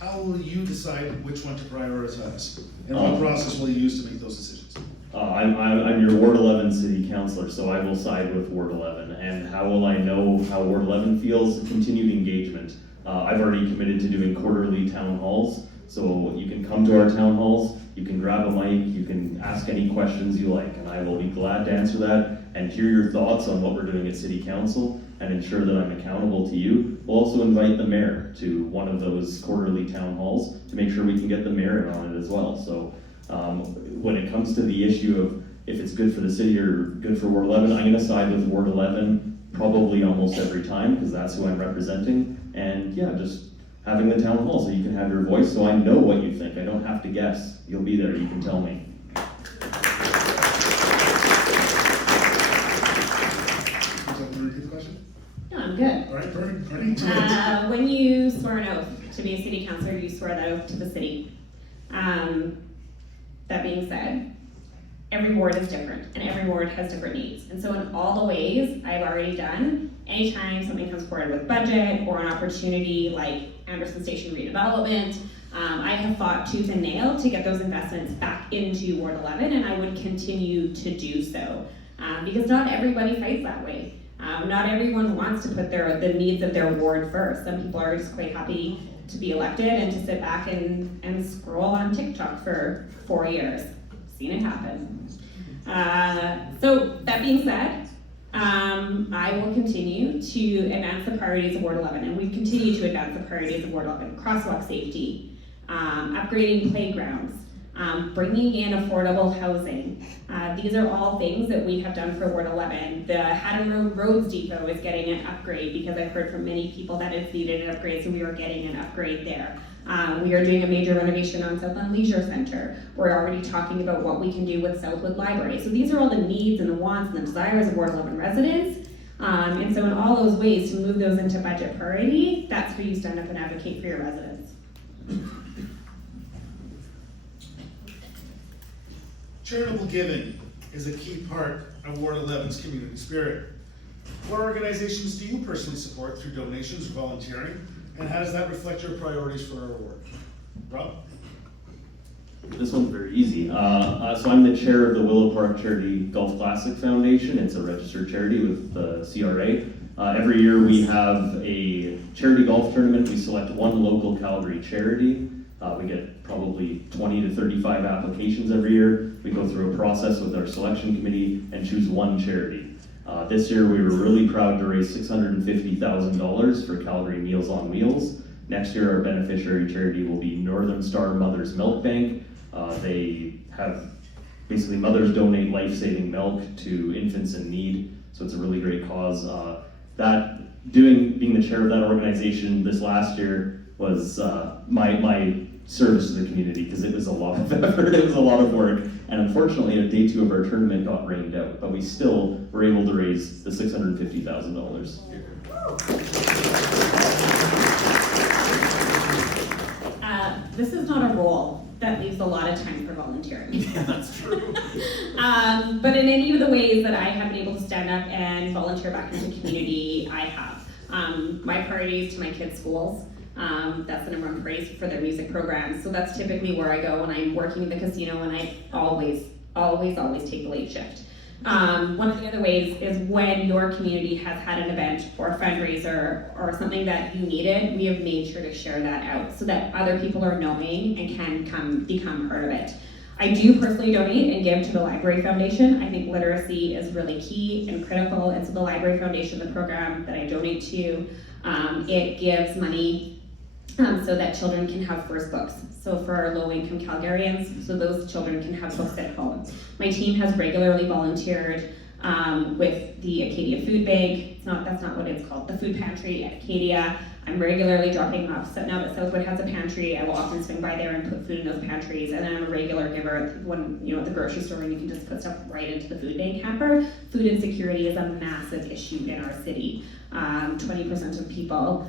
how will you decide which one to prioritize? And what process will you use to make those decisions? I'm your Ward 11 city councillor, so I will side with Ward 11. And how will I know how Ward 11 feels? Continued engagement. I've already committed to doing quarterly town halls, so you can come to our town halls, you can grab a mic, you can ask any questions you like, and I will be glad to answer that and hear your thoughts on what we're doing at City Council and ensure that I'm accountable to you. We'll also invite the mayor to one of those quarterly town halls to make sure we can get the mayor in on it as well. So when it comes to the issue of if it's good for the city or good for Ward 11, I'm going to side with Ward 11 probably almost every time because that's who I'm representing. And yeah, just having the town hall so you can have your voice so I know what you think. I don't have to guess. You'll be there, you can tell me. Repeat the question? No, I'm good. All right, perfect. Ready? 2 minutes. When you swear an oath to be a city councillor, you swear that oath to the city. That being said, every ward is different and every ward has different needs. And so in all the ways I've already done, anytime something comes forward with budget or an opportunity like Anderson Station redevelopment, I have fought tooth and nail to get those investments back into Ward 11, and I would continue to do so. Because not everybody fights that way. Not everyone wants to put the needs of their ward first. Some people are just quite happy to be elected and to sit back and scroll on TikTok for 4 years. Seen it happen. So that being said, I will continue to advance the priorities of Ward 11, and we continue to advance the priorities of Ward 11. Crosswalk safety, upgrading playgrounds, bringing in affordable housing. These are all things that we have done for Ward 11. The Haddon Roads Depot is getting an upgrade because I've heard from many people that it's needed an upgrade, so we are getting an upgrade there. We are doing a major renovation on Southland Leisure Center. We're already talking about what we can do with Southwood Library. So these are all the needs and the wants and the desires of Ward 11 residents. And so in all those ways, to move those into budget priority, that's who you stand up and advocate for your residents. Charitable giving is a key part of Ward 11's community spirit. What organizations do you personally support through donations or volunteering, and how does that reflect your priorities for our ward? Rob? This one's very easy. So I'm the chair of the Willow Park Charity Golf Classic Foundation. It's a registered charity with the CRA. Every year we have a charity golf tournament. We select one local Calgary charity. We get probably 20 to 35 applications every year. We go through a process with our selection committee and choose one charity. This year we were really proud to raise $650,000 for Calgary Meals on Wheels. Next year our beneficiary charity will be Northern Star Mothers Milk Bank. They have basically mothers donate life-saving milk to infants in need, so it's a really great cause. Being the chair of that organization this last year was my service to the community, because it was a lot of effort, it was a lot of work, and unfortunately, day 2 of our tournament got rained out, but we still were able to raise the $650,000. This is not a role that leaves a lot of time for volunteering. Yeah, that's true. But in any of the ways that I have been able to stand up and volunteer back into the community, I have. My priorities to my kids' schools. That's the number one priority for their music programs. So that's typically where I go when I'm working in the casino, and I always take the late shift. One of the other ways is when your community has had an event or a fundraiser or something that you needed, we have made sure to share that out so that other people are knowing and can become part of it. I do personally donate and give to the Library Foundation. I think literacy is really key and critical, and so the Library Foundation, the program that I donate to, it gives money so that children can have first books. So for our low-income Calgarians, so those children can have books at home. My team has regularly volunteered with the Acadia Food Bank. That's not what it's called, the food pantry at Acadia. I'm regularly dropping off. So now that Southwood has a pantry, I will often swing by there and put food in those pantries. And then I'm a regular giver at the grocery store, and you can just put stuff right into the food bank hamper. Food insecurity is a massive issue in our city. 20% of people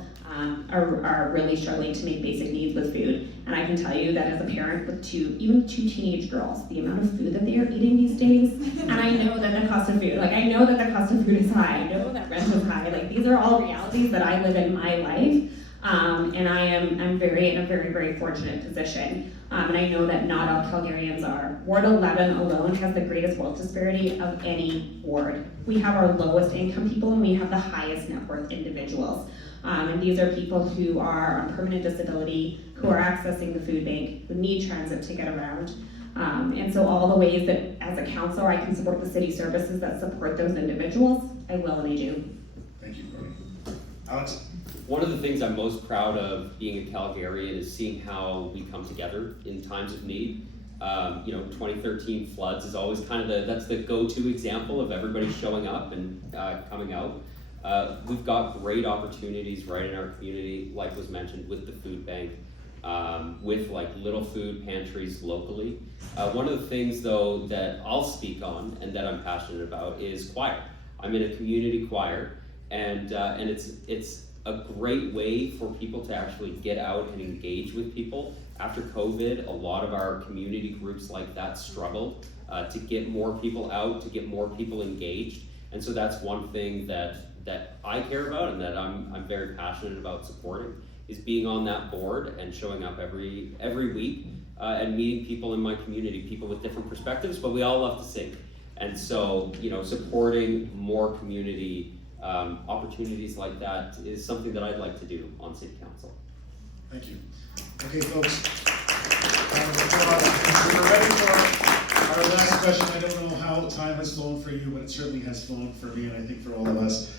are really struggling to make basic needs with food. And I can tell you that as a parent with even two teenage girls, the amount of food that they are eating these days, and I know that the cost of food, is high, I know that rent is high, these are all realities that I live in my life, and I'm in a very, very fortunate position. And I know that not all Calgarians are. Ward 11 alone has the greatest wealth disparity of any ward. We have our lowest income people, and we have the highest net worth individuals. And these are people who are on permanent disability, who are accessing the food bank, who need transit to get around. And so all the ways that as a councillor I can support the city services that support those individuals, I will and I do. Thank you, Kourtney. Alex? One of the things I'm most proud of being a Calgarian is seeing how we come together in times of need. 2013 floods is always that's the go-to example of everybody showing up and coming out. We've got great opportunities right in our community, like was mentioned, with the food bank, with little food pantries locally. One of the things though that I'll speak on and that I'm passionate about is choir. I'm in a community choir, and it's a great way for people to actually get out and engage with people. After COVID, a lot of our community groups like that struggled to get more people out, to get more people engaged. And so that's one thing that I care about and that I'm very passionate about supporting, is being on that board and showing up every week and meeting people in my community, people with different perspectives, but we all love to sing. And so, supporting more community opportunities like that is something that I'd like to do on City Council. Thank you. Okay, folks. We're ready for our last question. I don't know how time has flown for you, but it certainly has flown for me, and I think for all of us.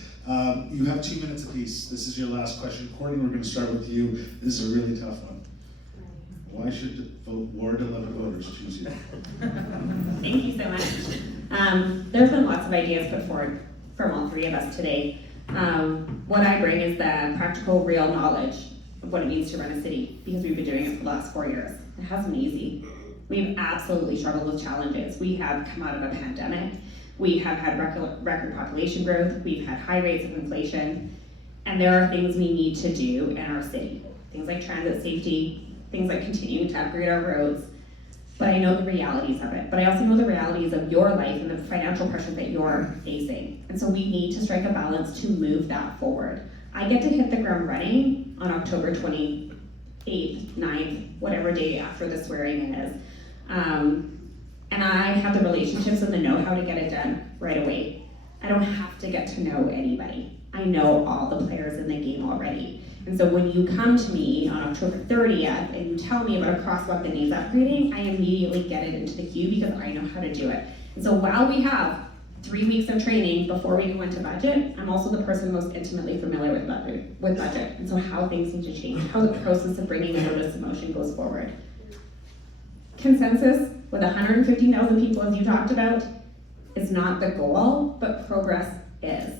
You have 2 minutes apiece. This is your last question. Kourtney, we're going to start with you. This is a really tough one. Why should Ward 11 voters choose Thank you so much. There's been lots of ideas put forward from all three of us today. What I bring is the practical, real knowledge of what it means to run a city, because we've been doing it for the last 4 years. It hasn't been easy. We've absolutely struggled with challenges. We have come out of a pandemic. We have had record population growth. We've had high rates of inflation. And there are things we need to do in our city. Things like transit safety, things like continuing to upgrade our roads. But I know the realities of it. But I also know the realities of your life and the financial pressures that you're facing. And so we need to strike a balance to move that forward. I get to hit the ground running on October 28th, 9th, whatever day after the swearing in is. And I have the relationships and the know-how to get it done right away. I don't have to get to know anybody. I know all the players in the game already. And so when you come to me on October 30th and you tell me about a crosswalk that needs upgrading, I immediately get it into the queue because I know how to do it. And so while we have 3 weeks of training before we go into budget, I'm also the person most intimately familiar with budget. And so how things need to change, how the process of bringing a notice of motion goes forward. Consensus with 115,000 people, as you talked about, is not the goal, but progress is.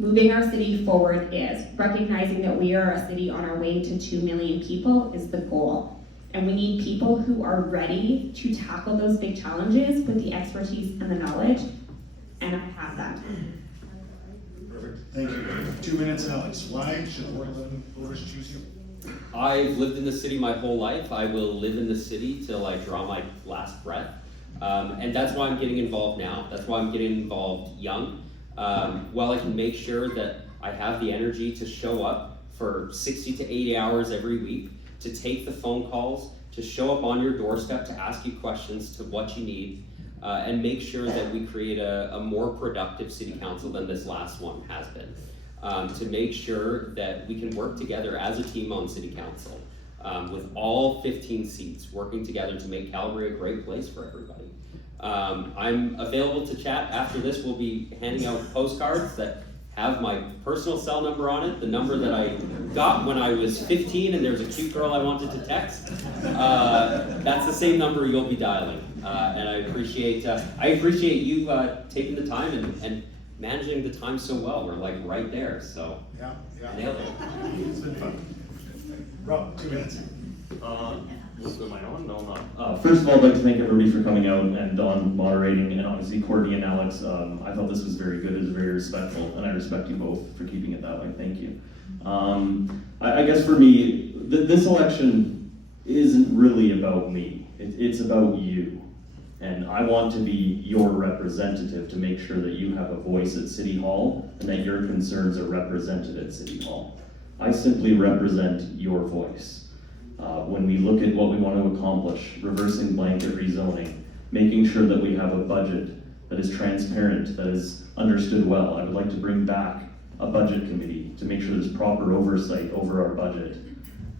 Moving our city forward is. Recognizing that we are a city on our way to 2 million people is the goal. And we need people who are ready to tackle those big challenges with the expertise and the knowledge, and I have that. Perfect, thank you. 2 minutes, Alex. Why should Ward 11 voters choose you? I've lived in the city my whole life. I will live in the city till I draw my last breath. And that's why I'm getting involved now. That's why I'm getting involved young. While I can make sure that I have the energy to show up for 60 to 80 hours every week, to take the phone calls, to show up on your doorstep, to ask you questions to what you need, and make sure that we create a more productive city council than this last one has been. To make sure that we can work together as a team on city council, with all 15 seats, working together to make Calgary a great place for everybody. I'm available to chat after this. We'll be handing out postcards that have my personal cell number on it, the number that I got when I was 15 and there was a cute girl I wanted to text. That's the same number you'll be dialing. And I appreciate you taking the time and managing the time so well. We're like right there, so Yeah. nailed it. It's been fun. Rob, 2 minutes. Am I on? No, I'm not. First of all, I'd like to thank everybody for coming out and Don moderating, and obviously Kourtney and Alex. I thought this was very good. It was very respectful, and I respect you both for keeping it that way. Thank you. I guess for me, this election isn't really about me. It's about you. And I want to be your representative to make sure that you have a voice at City Hall and that your concerns are represented at City Hall. I simply represent your voice. When we look at what we want to accomplish, reversing blanket rezoning, making sure that we have a budget that is transparent, that is understood well. I would like to bring back a budget committee to make sure there's proper oversight over our budget.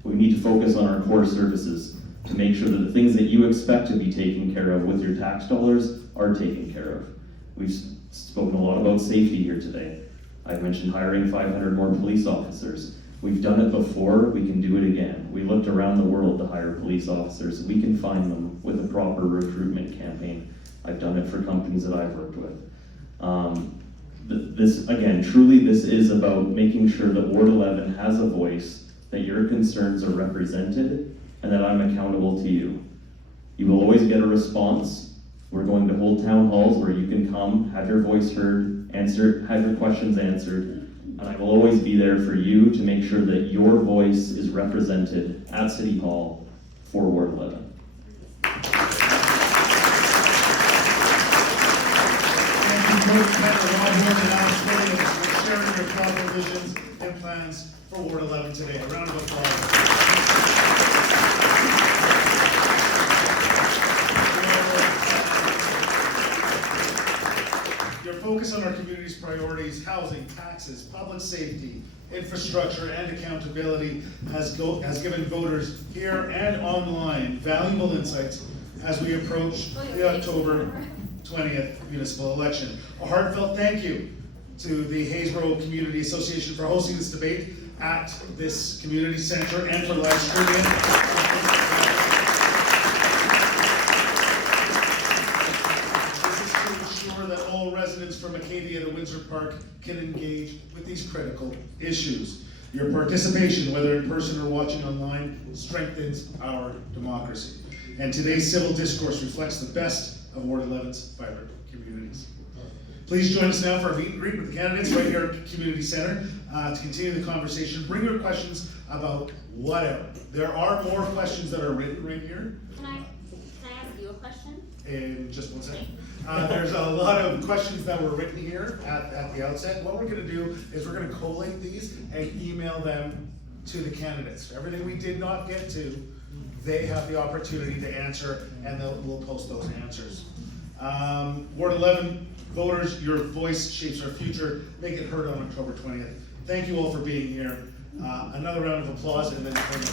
We need to focus on our core services to make sure that the things that you expect to be taken care of with your tax dollars are taken care of. We've spoken a lot about safety here today. I've mentioned hiring 500 more police officers. We've done it before, we can do it again. We looked around the world to hire police officers. We can find them with a proper recruitment campaign. I've done it for companies that I've worked with. Truly this is about making sure that Ward 11 has a voice, that your concerns are represented, and that I'm accountable to you. You will always get a response. We're going to hold town halls where you can come, have your voice heard, have your questions answered, and I will always be there for you to make sure that your voice is represented at City Hall for Ward 11. Thank you, Kourtney Penner, Rob Ward, and Alex Williams for sharing your thoughtful visions and plans for Ward 11 today. A round of applause. Your focus on our community's priorities, housing, taxes, public safety, infrastructure, and accountability has given voters here and online valuable insights as we approach the October 20th municipal election. A heartfelt thank you to the Haysboro Community Association for hosting this debate at this community center and for live streaming. Park can engage with these critical issues. Your participation, whether in person or watching online, strengthens our democracy. And today's civil discourse reflects the best of Ward 11's vibrant communities. Please join us now for a meet and greet with the candidates right here at Community Center to continue the conversation. Bring your questions about whatever. There are more questions that are written right here. Can I ask you a question? In just one second. There's a lot of questions that were written here at the outset. What we're gonna do is we're gonna collate these and email them to the candidates. Everything we did not get to, they have the opportunity to answer, and we'll post those answers. Ward 11 voters, your voice shapes our future. Make it heard on October 20th. Thank you all for being here. Another round of applause, and then that's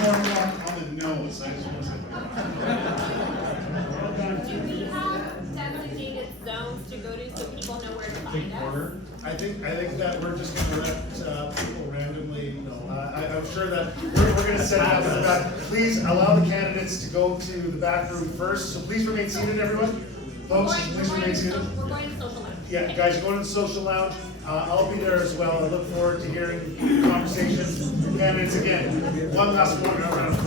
more rock on the nose. I just want to say. Do we have designated zones to go to so people know where to find us? I think that we're just gonna let people randomly know. I'm sure that we're gonna set it up in the back. Please allow the candidates to go to the back room first. So please remain seated, everyone. Folks, please remain seated. We're going to social lounge. Yeah, guys, go to the social lounge. I'll be there as well. I look forward to hearing conversations. Candidates again. One last round of